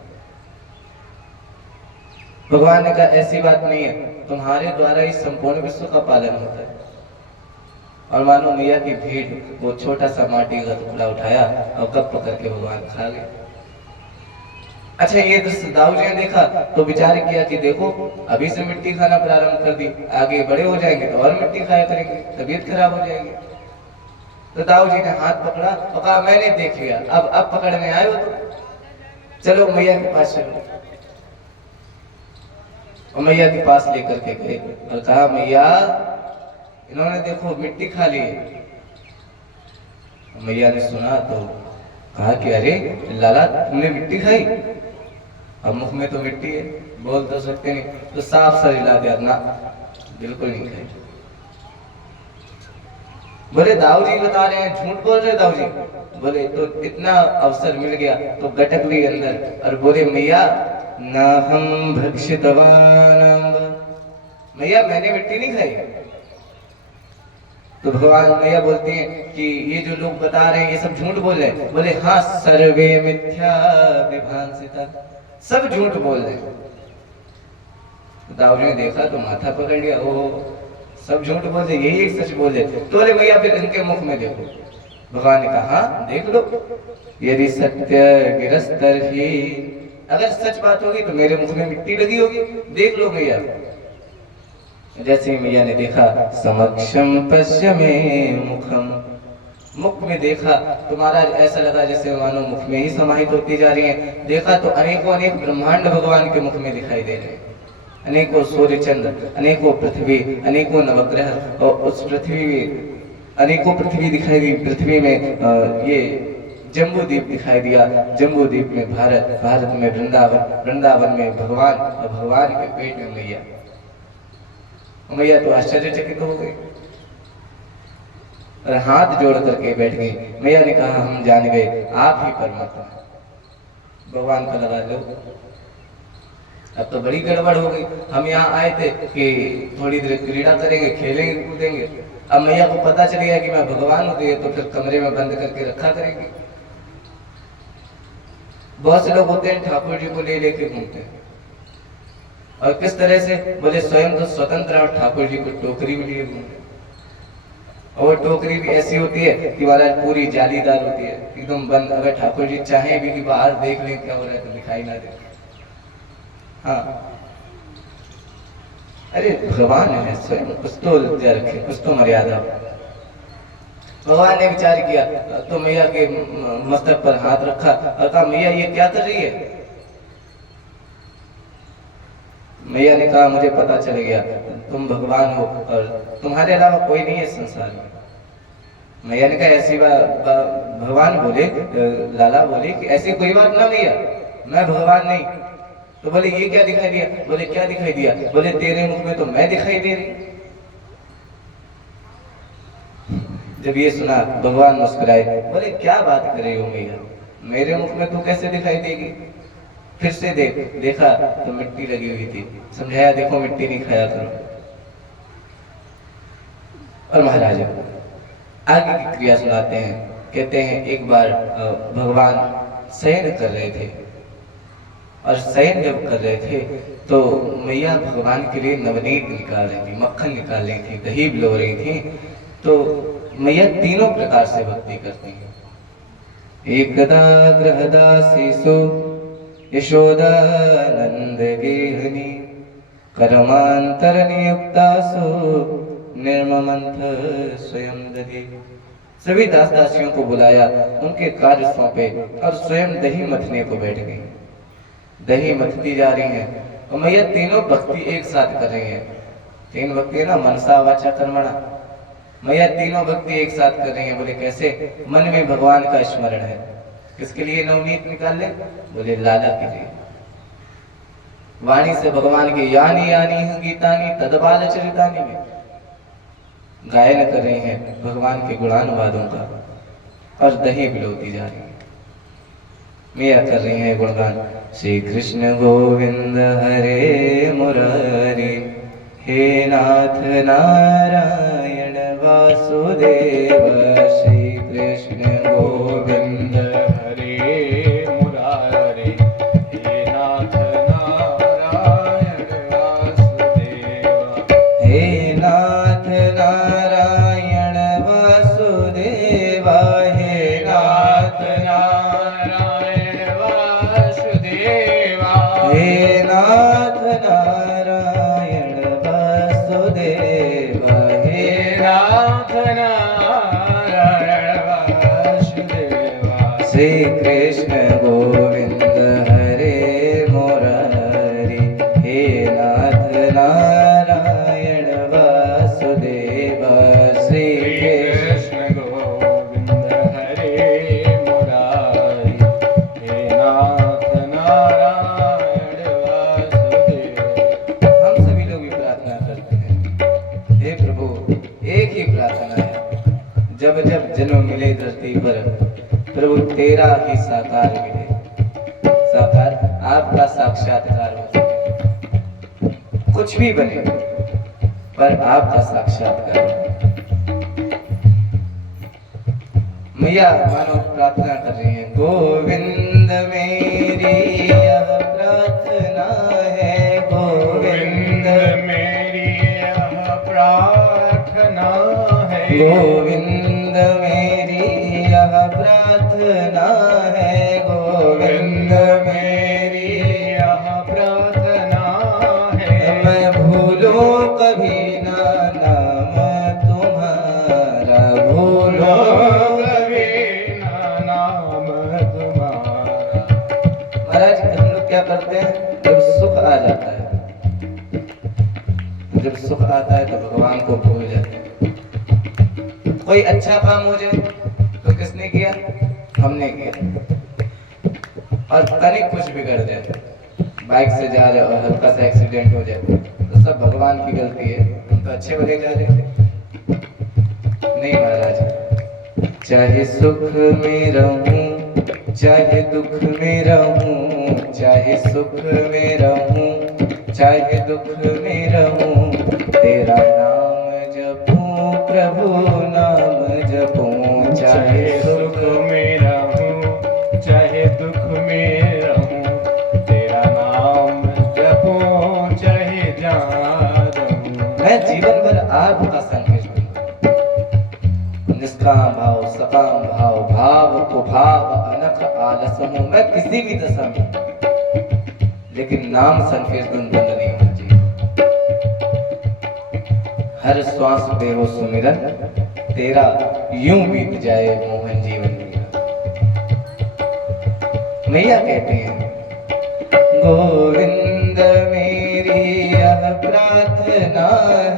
भगवान ने कहा ऐसी बात नहीं है, तुम्हारे द्वारा इस संपूर्ण विश्व का पालन होता है। और मानो मैया की भीड़ वो छोटा सा माटी का टुकड़ा उठाया और कप पकड़ के भगवान खा गए। अच्छा, ये दाऊ जी ने देखा तो विचार किया कि देखो अभी से मिट्टी खाना प्रारंभ कर दी, आगे बड़े हो जाएंगे तो और मिट्टी खाया करेंगे, तबीयत खराब हो जाएगी। तो दाऊ जी ने हाथ पकड़ा और कहा मैंने देख लिया, अब पकड़ने आए हो तो चलो मैया के पास चलो। और मैया के पास लेकर के गए और कहा मैया इन्होंने देखो मिट्टी खा ली। मैया ने सुना तो कहा कि अरे लाला तुमने मिट्टी खाई? अब मुख में तो मिट्टी है, बोल तो सकते नहीं। तो साफ सर हिला दिया, ना बिल्कुल नहीं खाई। बोले दाऊ जी बता रहे हैं, झूठ बोल रहे दाऊ जी? बोले तो इतना अवसर मिल गया तो गटक ली अंदर और बोले मैया ना हम भक्षितवान, मैया मैंने मिट्टी नहीं खाई। तो भगवान मैया बोलती हैं कि ये जो लोग बता रहे हैं ये सब झूठ बोल रहे हैं। बोले हाँ सर्वे मिथ्या विभांसिता, सब झूठ बोल रहे हैं। दाऊ ने देखा तो माथा पकड़ लिया, ओह सब झूठ बोल रहे, यही एक सच बोल रहे। तो बोले भैया फिर इनके मुख में देखो। भगवान ने कहा हाँ देख लो, यदि सत्य गिरस्तर ही, अगर सच बात होगी तो मेरे मुख में मिट्टी लगी होगी, देख लो भैया। जैसे मैया ने देखा समक्षम पश्य में मुखम, मुख में देखा तो महाराज ऐसा लगा जैसे मानो मुख में ही समाहित होती जा रही है। देखा तो अनेकों अनेक ब्रह्मांड भगवान के मुख में दिखाई दे रहे हैं, अनेकों सूर्य चंद्र, अनेकों पृथ्वी, अनेकों नवग्रह और उस पृथ्वी में अनेकों पृथ्वी दिखाई दी। पृथ्वी में ये जम्बू द्वीप दिखाई दिया, जम्बू द्वीप में भारत, भारत में वृंदावन, वृंदावन में भगवान और भगवान के पेट में मैया। मैया तो आश्चर्यचकित हो गई और हाथ जोड़ करके बैठ गई। मैया ने कहा हम जान गए आप ही परमात्मा। भगवान को लगा लो अब तो बड़ी गड़बड़ हो गई, हम यहाँ आए थे कि थोड़ी देर क्रीड़ा करेंगे, खेलेंगे कूदेंगे। अब मैया को पता चल गया कि मैं भगवान हूँ तो फिर कमरे में बंद करके रखा करेंगे। बहुत से लोग होते हैं ठाकुर जी को ले लेके घूमते हैं, और किस तरह से? बोले स्वयं तो स्वतंत्र और ठाकुर जी को टोकरी में लिए घूमते। और टोकरी भी ऐसी होती है कि महाराज पूरी जालीदार होती है, एकदम बंद। अगर ठाकुर जी चाहे भी कि बाहर देख लें क्या हो रहा है तो दिखाई ना दे। हाँ अरे भगवान है स्वयं, कुछ तो लज्जा रखे, कुछ तो मर्यादा। भगवान ने विचार किया तो मैया के मस्तक पर हाथ रखा और कहा मैया ये क्या कर रही है? मैया ने कहा मुझे पता चल गया तुम भगवान हो और तुम्हारे अलावा कोई नहीं है संसार में। मैया ने कहा ऐसी बात? भगवान बोले, लाला बोले कि ऐसी कोई बात ना मैया, मैं भगवान नहीं, तो बोले ये क्या दिखाई दिया? बोले क्या दिखाई दिया? बोले तेरे मुख में तो मैं दिखाई दे रही। जब ये सुना भगवान मुस्कुराए, बोले क्या बात कर रही हो मैया, मेरे मुख में तू कैसे दिखाई देगी? फिर से देखा तो मिट्टी लगी हुई थी। समझाया देखो मिट्टी नहीं खाया करो। और महाराज आगे की क्रिया सुनाते हैं। कहते हैं एक बार भगवान शयन कर रहे थे, और शयन जब कर रहे थे तो मैया भगवान के लिए नवनीत निकाल रही थी, मक्खन निकाल रही थी, दही बिलो रही थी। तो मैया तीनों प्रकार से भक्ति करती है। एकदा गृहदासीसु यशोदानंद गेहनी कर्मांतर नियुक्तासु निर्ममंथ स्वयं दधी। सभी दास दासियों को बुलाया, उनके कार्य सौंपे और स्वयं दही मथने को बैठ गई। दही मथती जा रही हैं और मैया तीनों भक्ति एक साथ कर रही हैं। तीन भक्ति ना, मनसा वाचा कर्मणा। मैया तीनों भक्ति एक साथ कर रही हैं। बोले कैसे? मन में भगवान का स्मरण है। किसके लिए नवनीत निकाल ले? बोले लाला के लिए। वाणी से भगवान के यानी यानी गीतानी तदबाल चरितानी में गायन कर रहे हैं भगवान के गुणानुवादों का, और दही बिलोती जा रही है। मैया कर रही है गुणगान। श्री कृष्ण गोविंद हरे मुरारी, हे नाथ नारायण वासुदेव। श्री कृष्ण गोविंद हरे मुरारे, हे नाथ नारायण वासुदेव। हे नाथ नारायण वासुदेव। हे नाथ नारायण वासुदेव। हे नाथ नारायण वासुदेव। हे नाथ नारायण वासुदेव। श्री कृष्ण गोविंद हरे मुरारी, हे नाथ नारायण वासुदेव। श्री कृष्ण गोविंद हरे मुरारी, हे नाथ नारायण वासुदेव। हम सभी लोग भी प्रार्थना करते हैं, हे प्रभु एक ही प्रार्थना है, जब जब जन्म मिले धरती पर प्रभु तेरा ही साकार मिले। साकार आपका साक्षात्कार हो सके। कुछ भी बने पर आपका साक्षात्कार हो। मैया मानो प्रार्थना कर रही हैं। गोविंद मेरी यह प्रार्थना है, गोविंद मेरी यह प्रार्थना है। गोविंद मेरी यह प्रार्थना है। गोविंद मेरी यह प्रार्थना है। मैं भूलूं कभी ना नाम तुम्हारा, भूलो कभी ना नाम तुम्हारा। महाराज हम लोग क्या करते हैं, जब सुख आ जाता है, जब सुख आता है तो भगवान को भूल जाते हैं। कोई अच्छा काम हो जाए तो किसने किया? हमने किया। और तनिक कुछ बिगड़ जाए, बाइक से जा रहे और हल्का सा एक्सीडेंट हो जाए तो सब भगवान की गलती है, हम तो अच्छे भले जा रहे थे। नहीं महाराज, चाहे सुख में रहूं चाहे दुख में रहूं, चाहे सुख में रहूं चाहे दुख में रहूं, तेरा नाम जपूं प्रभु नाम जपूं। चाहे सुख में रहूं चाहे दुख में रहूं, तेरा नाम जपूं चाहे जहाँ रहूं। मैं जीवन भर आपका संकेत हूँ। निष्काम भाव, सकाम भाव, भाव को भाव अनख आलस हूँ। मैं किसी भी दशा में, लेकिन नाम संकीर्तन बंद नहीं होना चाहिए। हर श्वास पे हो सुमिरन, तेरा यूं बीत जाए मोहन जीवन मेरा। मैया कहते हैं गोविंद मेरी यह प्रार्थना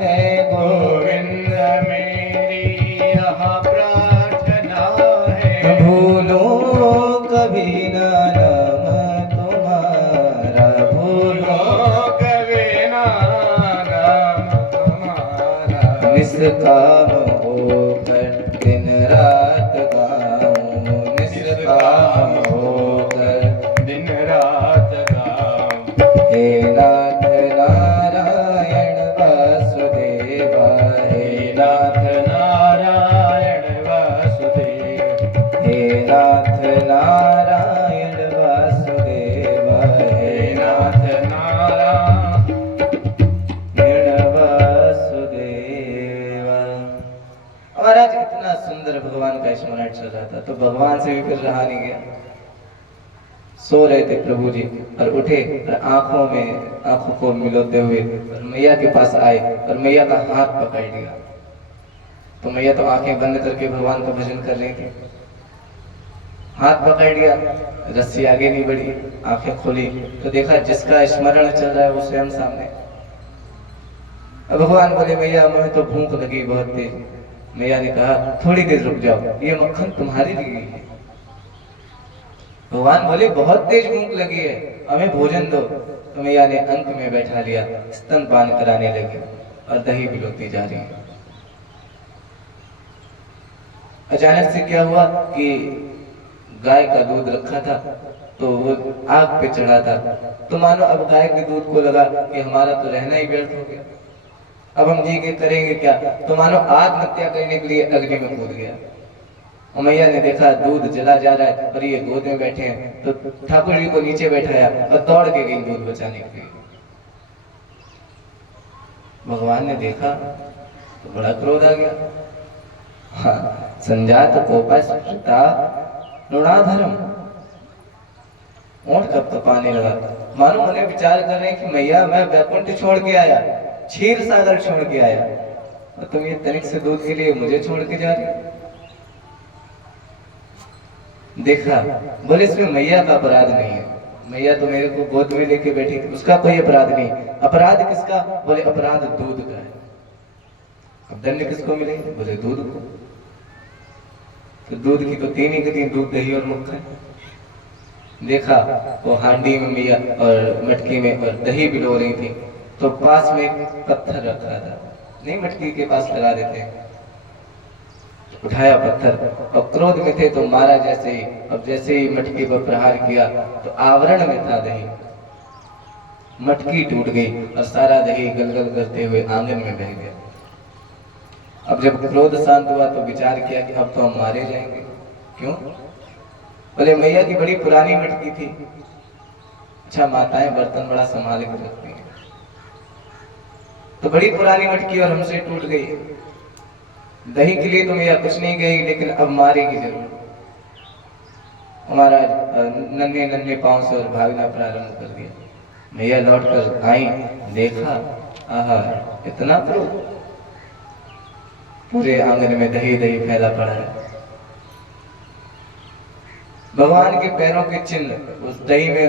है, गोविंद मेरी यह प्रार्थना है। भूलो कभी ना नाम तुम्हारा, भूलो निष्काम होकर दिन रात गाऊं, निष्काम होकर दिन रात गाऊं। हे नाथ नारायण वासुदेवा, हे नाथ नारायण वासुदेव, हे नाथ नारायण वासुदेवा, हे नाथ नारायण वासुदेवा। महाराज इतना सुंदर भगवान का स्मरण चल रहा था, तो भगवान से भी फिर रहा नहीं गया। सो रहे थे प्रभु जी और उठे और आंखों को मिलोते हुए और मैया के पास आए और मैया का हाथ पकड़ लिया। तो मैया तो आंखें बंद करके भगवान का भजन कर रही थी, हाथ पकड़ लिया, रस्सी आगे नहीं बढ़ी, आंखें खोली तो देखा जिसका स्मरण चल रहा है वो स्वयं सामने। अब भगवान बोले मैया मुझे तो भूख लगी बहुत तेज। मैया ने कहा थोड़ी देर रुक जाओ, ये मक्खन तुम्हारे लिए है। भगवान बोले बहुत तेज भूख लगी है, हमें भोजन दो। तो मैया ने अंक में बैठा लिया, स्तनपान कराने लगे और दही पिलोती जा रही है। अचानक से क्या हुआ कि गाय का दूध रखा था तो वो आग पे चढ़ा था, तो मानो अब गाय के दूध को लगा कि हमारा तो रहना ही व्यर्थ हो गया, अब हम जी के करेंगे क्या, तो मानो आत्महत्या करने के लिए अग्नि में कूद गया। और मैया ने देखा दूध जला जा रहा है और ये गोद में बैठे हैं, तो ठाकुर जी को नीचे बैठाया और दौड़ के गई दूध बचाने के लिए। भगवान ने देखा तो बड़ा क्रोध आ गया। हाँ, संजात कोपस्फुटा नृणाधरम, ऊंट कब कपाने लगा, मानो उन्हें विचार कर रहे हैं कि मैया मैं वैकुंठ छोड़ के आया, क्षीर सागर छोड़ के आया और तुम ये तनिक से दूध के लिए मुझे छोड़ के जा रही हो। देखा, बोले इसमें मैया का अपराध नहीं है, मैया तो मेरे को गोद में लेके बैठी थी, उसका कोई अपराध नहीं। अपराध किसका? बोले अपराध दूध का है। अब दंड किसको मिलेगा? बोले दूध को। तो दूध की तो तीन ही गति, दूध दही और मक्खन। देखा वो हांडी में मैया और मटकी में और दही भिगो रही थी, तो पास में एक पत्थर रखा था, नहीं मटकी के पास लगा देते हैं, उठाया पत्थर और क्रोध में थे तो मारा जैसे ही, अब जैसे ही मटकी पर प्रहार किया तो आवरण में था दही, मटकी टूट गई और सारा दही गलगल करते हुए आंगन में बह गया। अब जब क्रोध शांत हुआ तो विचार किया कि अब तो हम मारे जाएंगे। क्यों? बोले मैया की बड़ी पुरानी मटकी थी। अच्छा, माताएं बर्तन बड़ा संभाल के रखती हैं, तो बड़ी पुरानी मटकी और हमसे टूट गई। दही के लिए तो मैया कुछ नहीं गई, लेकिन अब मारेगी जरूर। हमारा नन्हे नन्हे पांव से और भागना प्रारंभ कर दिया। मैया लौट कर आई, देखा आहा इतना क्रोध, पूरे आंगन में दही दही फैला पड़ा है। भगवान के पैरों के चिन्ह उस दही में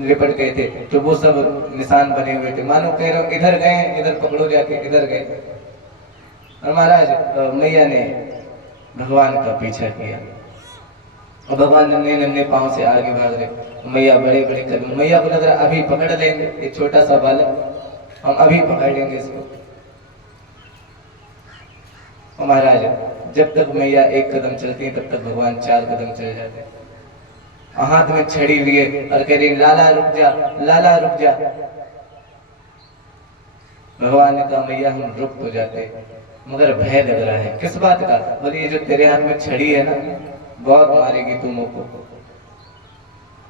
लिपट गए थे, तो वो सब निशान बने हुए थे, मानो पैरों इधर गए इधर पकड़ो जाके, इधर गए। और महाराज मैया ने भगवान का पीछा किया और भगवान नन्हे नन्हे पांव से आगे भाग रहे, मैया बड़े बड़े कदम, मैया को लग रहा अभी पकड़ लेंगे, एक छोटा सा बालक, हम अभी पकड़ लेंगे इसको। और महाराज जब तक मैया एक कदम चलती है तब तक भगवान 4 कदम चल जाते हैं, हाथ में छड़ी लिए और कह रही लाला रुक जा, लाला रुक जा। भगवान ने कहा मैया हम रुक तो जाते, मगर भय लग रहा है। किस बात का? बोले ये जो तेरे हाथ में छड़ी है ना, बहुत मारेगी तुम को।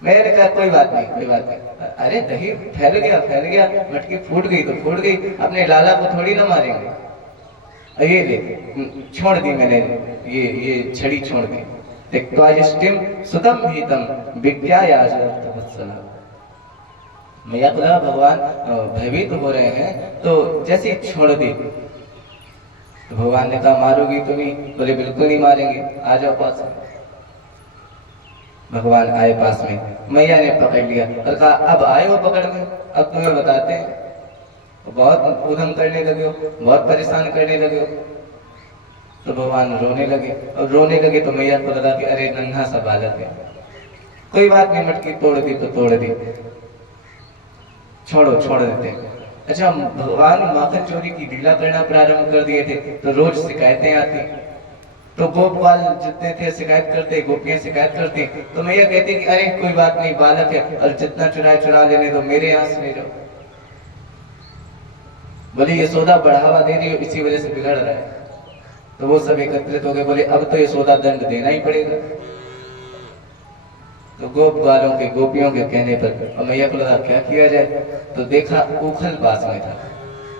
मैंने कहा कोई बात नहीं, कोई बात नहीं। अरे दही फैल गया, मटकी फूट गई तो फूट गई, अपने लाला को थोड़ी ना मारेंगे। ये ले, छोड़ दी मैंने, ये छड़ी छोड़ दी। सुतम भीतम विज्ञायाजवत्सला। मैया को लगा भगवान भयभीत हो रहे हैं, तो जैसे छोड़ दी तो भगवान ने कहा मारोगी तो नहीं? बोले बिल्कुल नहीं मारेंगे, आ जाओ पास में। भगवान आए पास में, मैया ने पकड़ लिया और कहा अब आए हो पकड़ में, अब तुम्हें बताते हैं। बहुत उधम करने लगे हो, बहुत परेशान करने लगे हो। तो भगवान रोने लगे, और रोने लगे तो मैया को लगा कि अरे नन्हा सा बालक है, कोई बात नहीं, मटकी तोड़ दी तो तोड़ दी, छोड़ देते हैं। अच्छा, भगवान माखन चोरी की लीला करना प्रारंभ कर दिए थे तो रोज शिकायतें आती, तो गोपाल जितने थे शिकायत करते, गोपियां शिकायत करती, तो मैया कहती कि अरे कोई बात नहीं, बालक है और जितना चुरा लेने दो, मेरे यहाँ से ले जाओ। बोले यशोदा बढ़ावा दे रही हो, इसी वजह से बिगड़ रहा है। तो वो सब एकत्रित हो गए, बोले अब तो यशोदा दंड देना ही पड़ेगा। तो गोप वालों के, गोपियों के कहने पर और मैया को लगा क्या किया जाए, तो देखा उखल पास में था।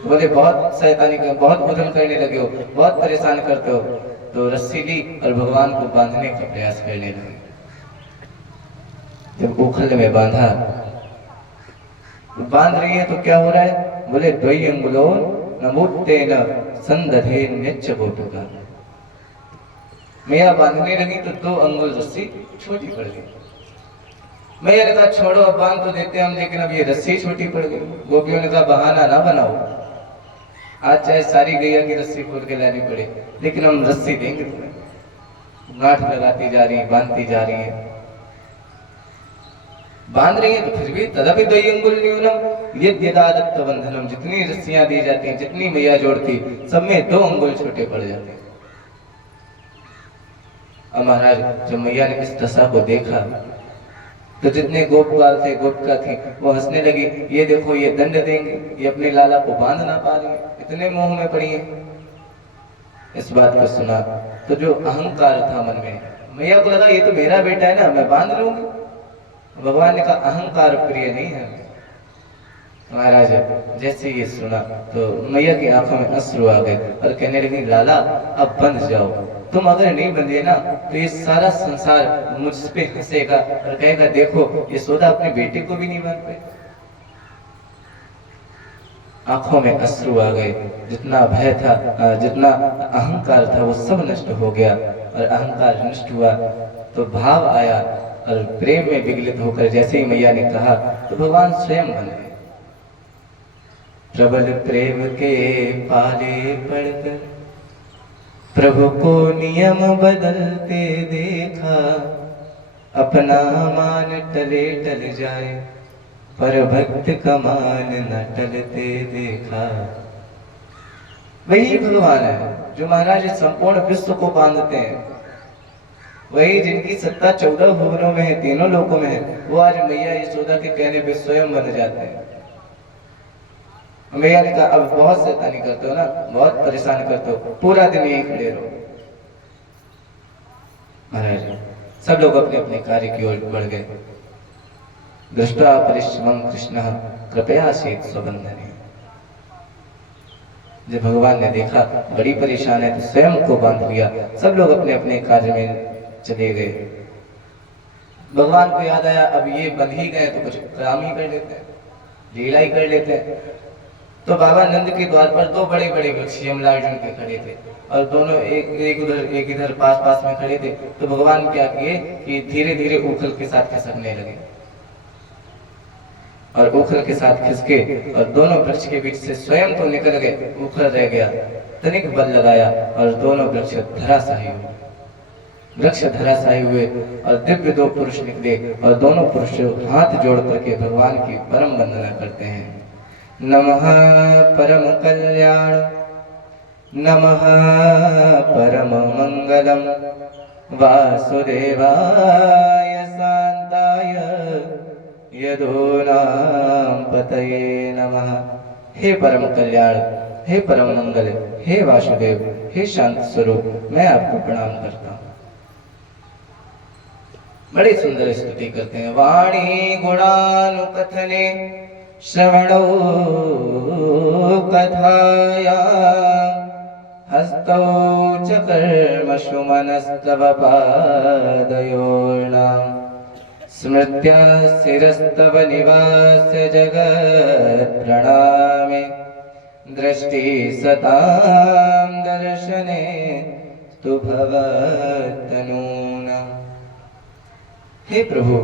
तो बोले बहुत शैतानी, बहुत उधल करने लगे हो, बहुत परेशान करते हो। तो रस्सी ली और भगवान को बांधने का प्रयास करने लगे। जब उखल में बांधा, बांध रही है तो क्या हो रहा है, बोले द्वय अंगुलो नमोत्ते न संदधे न्यच्च गोपिका। मैया बांधने लगी तो 2 अंगुल रस्सी छोटी पड़ गई। मैया ने कहा छोड़ो, अब बांध तो देते हम, लेकिन अब ये रस्सी छोटी पड़ गई। गोपियों ने कहा बहाना ना बनाओ, आज चाहे सारी गैया की रस्सी खोल के लानी पड़े, लेकिन हम रस्सी देंगे तुम्हें। गांठ लगाती जा रही, बांधती जा रही है, बांध रही है तो फिर भी तदपि द्वय अंगुल न्यूनम यद्यदादत्त बंधनम। जितनी रस्सियां दी जाती हैं, जितनी मैया जोड़ती, सब में 2 अंगुल छोटे पड़ जाते हैं। अब महाराज जब मैया ने इस दशा को देखा तो जितने गोपवाल थे, गोपिका थी, वो हंसने लगी, ये देखो ये दंड देंगे, ये अपने लाला को बांध ना पा रही है, इतने मोह में पड़ी है। इस बात को सुना तो जो अहंकार था मन में, मैया को लगा ये तो मेरा बेटा है ना, मैं बांध लूंगी। भगवान ने कहा अहंकार प्रिय नहीं है। महाराज जैसे ये सुना तो मैया की आंखों में अश्रु आ गए और कहने लगी लाला अब बंध जाओ, तुम अगर नहीं बंधे ना तो ये सारा संसार मुझ पे हंसेगा और कहेगा देखो यशोदा अपने बेटे को भी नहीं बांध पाई। आंखों में अश्रु आ गए, जितना भय था, जितना अहंकार था, वो सब नष्ट हो गया। और अहंकार नष्ट हुआ तो भाव आया और प्रेम में विगलित होकर जैसे ही मैया ने कहा तो भगवान स्वयं बन गए। प्रबल प्रेम के पाले पड़कर प्रभु को नियम बदलते देखा, अपना मान टले टल जाए पर भक्त का मान न टलते देखा। वही भगवान है जो महाराज संपूर्ण विश्व को बांधते हैं, वही जिनकी सत्ता 14 भुवनों में है, तीनों लोकों में है, वो आज मैया यशोदा के कहने पे स्वयं बन जाते हैं। मैया ने कहा अब बहुत शैतानी करते हो ना, बहुत परेशान करते हो, पूरा दिन यही खड़े रहो। महाराज सब लोग अपने अपने कार्य की ओर बढ़ गए। दृष्टा परिश्रमं कृष्णः कृपया शीत स्वबंधने। जब भगवान ने देखा बड़ी परेशान है तो स्वयं को बांध लिया। सब लोग अपने अपने कार्य में चले गए। भगवान को याद आया अब ये बंध ही गए तो कुछ काम ही कर लेते हैं, लीला ही कर लेते हैं। तो बाबा नंद के द्वार पर 2 बड़े बड़े वृक्ष यमलार्जुन के खड़े थे और दोनों एक उधर एक इधर पास पास में खड़े थे। तो भगवान क्या किए कि धीरे धीरे उखल के साथ खिसकने लगे और उखल के साथ खिसके और दोनों वृक्ष के बीच से स्वयं तो निकल गए, उखल रह गया। तनिक बल लगाया और दोनों वृक्ष धराशायी हुए। वृक्ष धराशायी हुए और दिव्य 2 पुरुष निकले और दोनों पुरुष हाथ जोड़ करके भगवान की परम वंदना करते हैं। नमः परम कल्याण नमः परम मंगलम वासुदेवाय शांताय यदूनां पतये नमः। हे परम कल्याण, हे परम मंगल, हे वासुदेव, हे शांत स्वरूप, मैं आपको प्रणाम करता हूँ। बड़ी सुंदर स्तुति करते हैं। वाणी गुणानुकथने श्रवणो कथाया हस्तौ च कर्मसु मनस्तव पादयोर्नाम स्मृत्या शिरस्तव निवास जगत् प्रणामे दृष्टि सतां दर्शने तु भवतनूना। हे प्रभु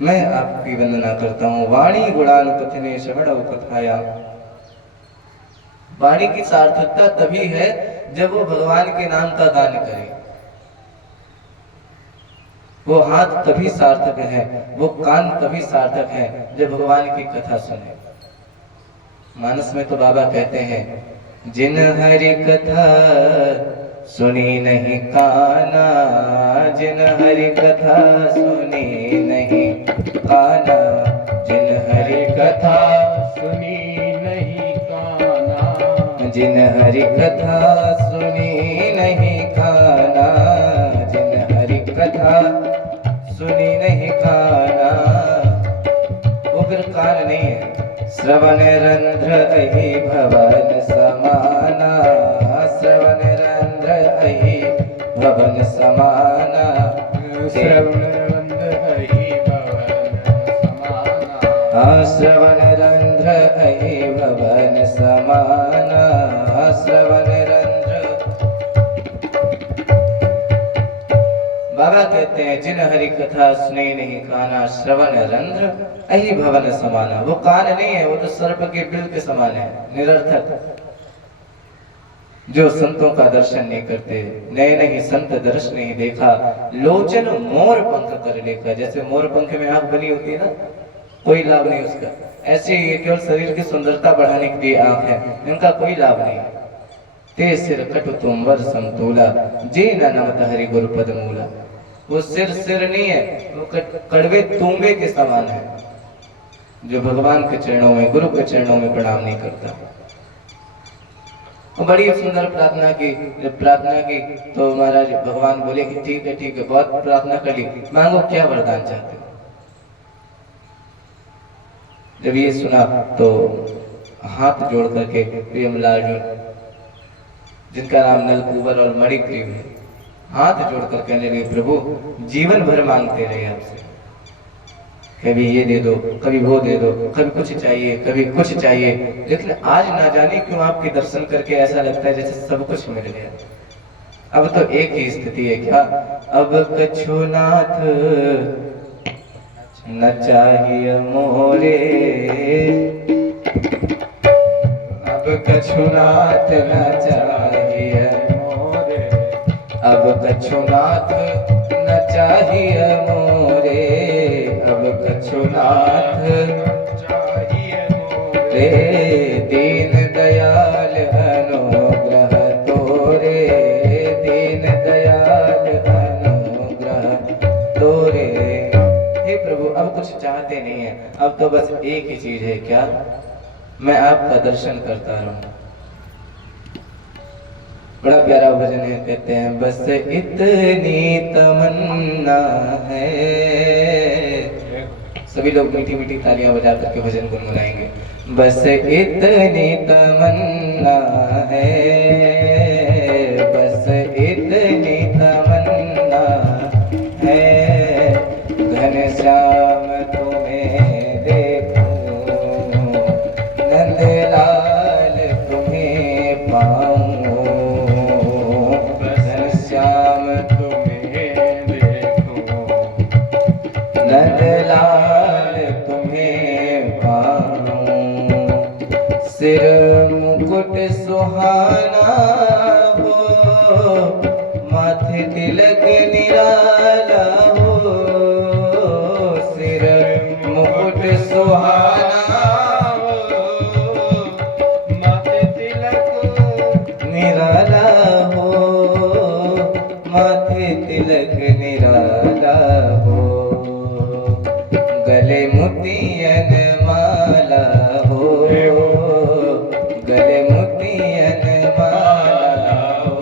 मैं आपकी वंदना करता हूँ। वाणी गुणानुकथने श्रवणौ कथाया। वाणी की सार्थकता तभी है जब वो भगवान के नाम का गान करे, वो हाथ तभी सार्थक है, वो कान तभी सार्थक है जब भगवान की कथा सुने। मानस में तो बाबा कहते हैं, जिन हरि कथा सुनी नहीं काना, जिन हरि कथा सुनी नहीं काना, जिन हरि कथा सुनी नहीं काना, जिन हरि कथा सुनी नहीं काना, जिन हरि कथा सुनी नहीं काना। वो फिर कान नहीं है। श्रवण रंध्र अहि भवन समाना, श्रवण रंध्र अहि भवन समाना, श्रवण रंध्र अहि भवन समाना, श्रवण रंध्र अहि भवन समाना, श्रवण रंध्र। बाबा कहते हैं, जिन हरि कथा सुने नहीं काना, श्रवण रंध्र अहि भवन समाना। वो कान नहीं है, वो तो सर्प के बिल के समान है, निरर्थक। जो संतों का दर्शन नहीं करते, नए नहीं संत दर्श नहीं देखा, लोचन मोर पंख कर लेखा। जैसे मोर पंख में आंख बनी होती है ना, कोई लाभ नहीं उसका। ऐसे ही केवल शरीर की सुंदरता बढ़ाने के लिए आंख है, इनका कोई लाभ नहीं। ते सिर कटु तुम वर समतूला, जे न नमत हरि गुरु पद मूला। वो सिर सिर नहीं है, वो कड़वे तूंबे के समान है, जो भगवान के चरणों में, गुरु के चरणों में प्रणाम नहीं करता। बड़ी सुंदर प्रार्थना की। जब प्रार्थना की तो महाराज भगवान बोले कि ठीक है, बहुत प्रार्थना कर ली, मांगो क्या वरदान चाहते हो। जब ये सुना तो हाथ जोड़ करके प्रियमलाल जिनका नाम नलकुबर और मणिग्रीव है, हाथ जोड़कर कहने लगे, प्रभु जीवन भर मांगते रहे आपसे, कभी ये दे दो, कभी वो दे दो, कभी कुछ चाहिए, कभी कुछ चाहिए, लेकिन आज ना जाने क्यों आपके दर्शन करके ऐसा लगता है जैसे सब कुछ मिल गया। अब तो एक ही स्थिति है, क्या अब कछुनाथ न चाहिए मोरे, अब कछुनाथ न चाहिए मोरे, अब कछुनाथ न चाहिए मोरे, अब कछुनाथ चाहिए मोरे, दीन दयाल अनुग्रह तोरे, दीन दयाल अनुग्रह तोरे। हे प्रभु, अब कुछ चाहते नहीं है, अब तो बस एक ही चीज है, क्या मैं आपका दर्शन करता रहूं। बड़ा प्यारा भजन है, कहते हैं, बस इतनी तमन्ना है। सभी लोग मीठी मीठी तालियां बजा करके भजन गुनगुनाएंगे। बस इतनी तमन्ना है, बस इतनी तमन्ना है, घनश्याम तुम्हें देखूं, नंदलाल तुम्हें पाऊं, घनश्याम तुम्हें देखूं, नंदलाल तुम्हें पाऊं, सिर मुकुट सुहाना हो, माथे तिलक निराला हो, सिर मुकुट सुहाना हो, माथे तिलक निराला हो, माथे तिलक निराला हो, गले मोतियन माला हो, गले मोतियन माला हो,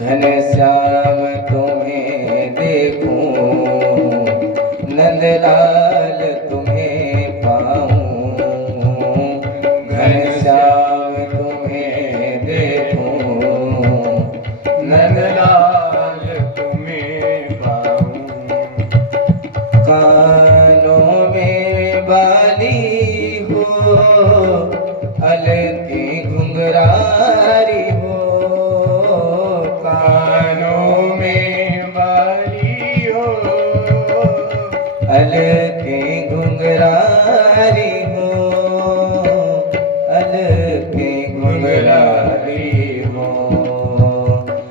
घनश्याम तुम्हें देखूं, नंदलाल तुम्हें पाऊं, घनश्याम तुम्हें देखूं, नंदलाल तुम्हें पाऊं, कानों में बाली हो, अलकी घुंघरारी हो, कानों में बाली हो, अलकी घुंघरारी हो, अलकी घुंघरारी हो,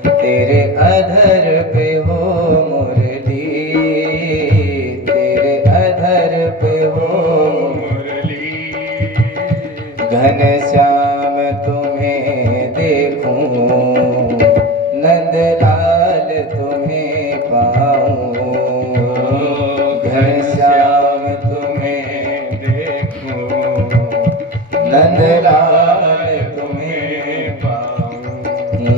तेरे अधर पे हो मुरली, तेरे अधर पे हो मुरली, घनश्याम तुम्हें देखूं, नंदलाल तुम्हें पाऊं। घनश्याम तुम्हें देखूं, नंदलाल तुम्हें पाऊं।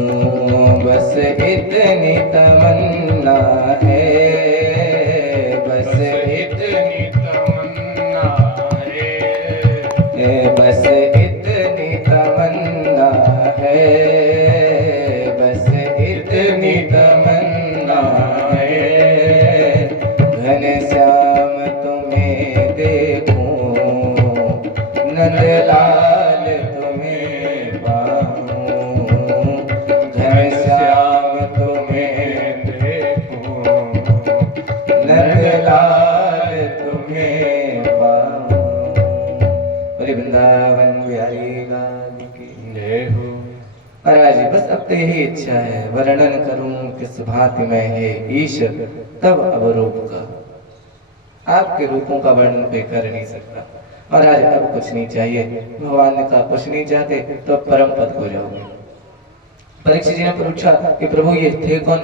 बस इतनी तमन्ना है, बस इतनी तमन्ना है, बस इतनी तमन्ना है, बस इतनी तमन्ना है। घनश्याम तुम्हें देखूं, नंदलाल तुम्हें पाऊं। घनश्याम तुम्हें देखूं, नंदलाल तुम्हें पाऊं। बोले वृंदावन बिहारी लाल की जय हो। महाराज जी, बस अब तो यही इच्छा है, वर्णन करूं किस भांति में है ईश तब अवरूप का। आपके रूपों का वर्णन कोई कर नहीं सकता महाराज। अब कुछ नहीं चाहिए। भगवान ने कहा कुछ नहीं चाहते तो अब परम पद को जाओगे। परीक्षित जी ने पूछा कि प्रभु ये थे कौन?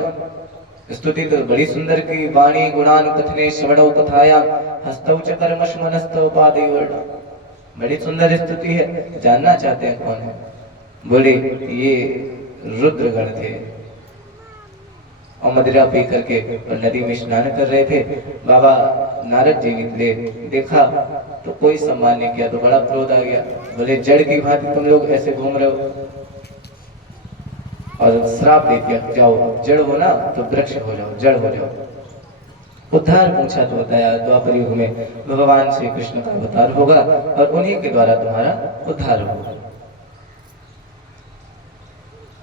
स्तुति तो बड़ी सुंदर की, वाणी गुणान कथने श्रवणो कथाया हस्तौ च कर्मश मनस्तौ पादे वर्णा। बड़ी सुंदर स्तुति है, जानना चाहते हैं कौन है? बोले ये रुद्रगण थे और मदिरा पी करके और नदी में स्नान कर रहे थे। बाबा नारद जी निकले, देखा तो कोई सम्मान नहीं किया तो बड़ा क्रोध आ गया। बोले जड़ की भांति तुम लोग ऐसे घूम रहे हो, और श्राप दे दिया, जाओ जड़ हो ना तो वृक्ष हो जाओ, जड़ हो जाओ। उद्धार पूछा तो बताया द्वापर युग में भगवान श्री कृष्ण का अवतार होगा और उन्हीं के द्वारा तुम्हारा उद्धार होगा।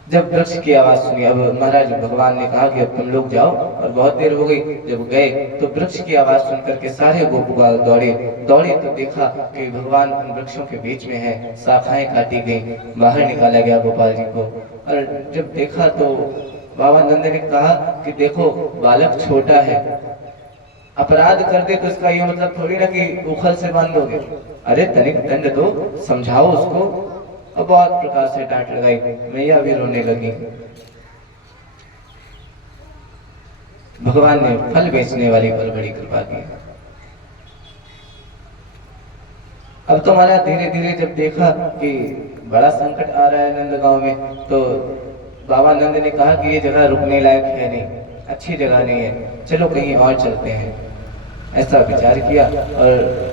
जब वृक्ष की आवाज सुनी, अब महाराज भगवान ने कहा कि अब तुम लोग जाओ, और बहुत देर हो गई। जब गए तो वृक्ष की आवाज सुन करके सारे गोपबाल दौड़े तो देखा कि भगवान उन वृक्षों के बीच में है, शाखाएं काटी गई, बाहर निकाला गया गोपाल जी को। और जब देखा तो बाबा नंद ने कहा कि देखो बालक छोटा है, अपराध कर दे तो इसका ये मतलब थोड़ी ना कि उखल से बांध दोगे। अरे तनिक दंड दो, समझाओ उसको। और बहुत प्रकार से डांट लगाई, मैया भी रोने लगी। भगवान ने फल बेचने वाली पर बड़ी कृपा की। अब तो महाराज धीरे धीरे जब देखा कि बड़ा संकट आ रहा है नंद गांव में, तो बाबा नंद ने कहा कि ये जगह रुकने लायक है नहीं, अच्छी जगह नहीं है, चलो कहीं और चलते हैं। ऐसा विचार किया और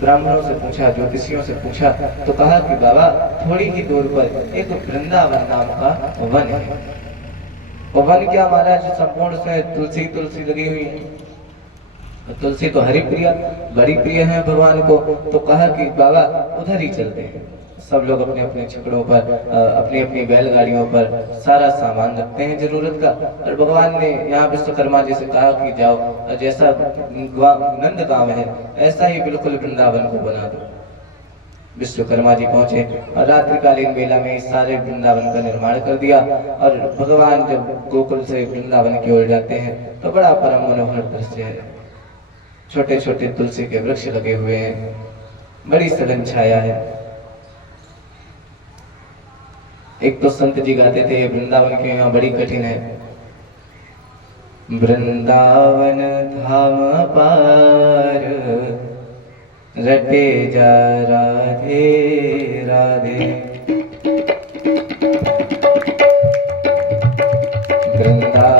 ब्राह्मणों से पूछा, ज्योतिषियों से पूछा, तो कहा कि बाबा थोड़ी ही दूर पर एक वृंदावन नाम का वन है। वो वन क्या महाराज, संपूर्ण से तुलसी लगी हुई है। तुलसी तो हरि प्रिया, बड़ी प्रिय है भगवान को। तो कहा कि बाबा उधर ही चलते हैं। सब लोग अपने अपने छकड़ों पर, अपनी अपनी बैलगाड़ियों पर सारा सामान रखते हैं जरूरत का। और भगवान ने यहाँ विश्वकर्मा जी से कहा कि जाओ, जैसा नंद गांव है ऐसा ही बिल्कुल वृंदावन को बना दो। विश्वकर्मा जी पहुंचे और रात्रिकालीन बेला में सारे वृंदावन का निर्माण कर दिया। और भगवान जब गोकुल से वृंदावन की ओर जाते हैं तो बड़ा परम मनोहर दृश्य है। छोटे छोटे तुलसी के वृक्ष लगे हुए हैं, बड़ी सघन छाया है। एक तो संत जी गाते थे, ये वृंदावन की यहाँ बड़ी कठिन है। वृंदावन धाम पार रटे जा राधे राधे। वृंदावन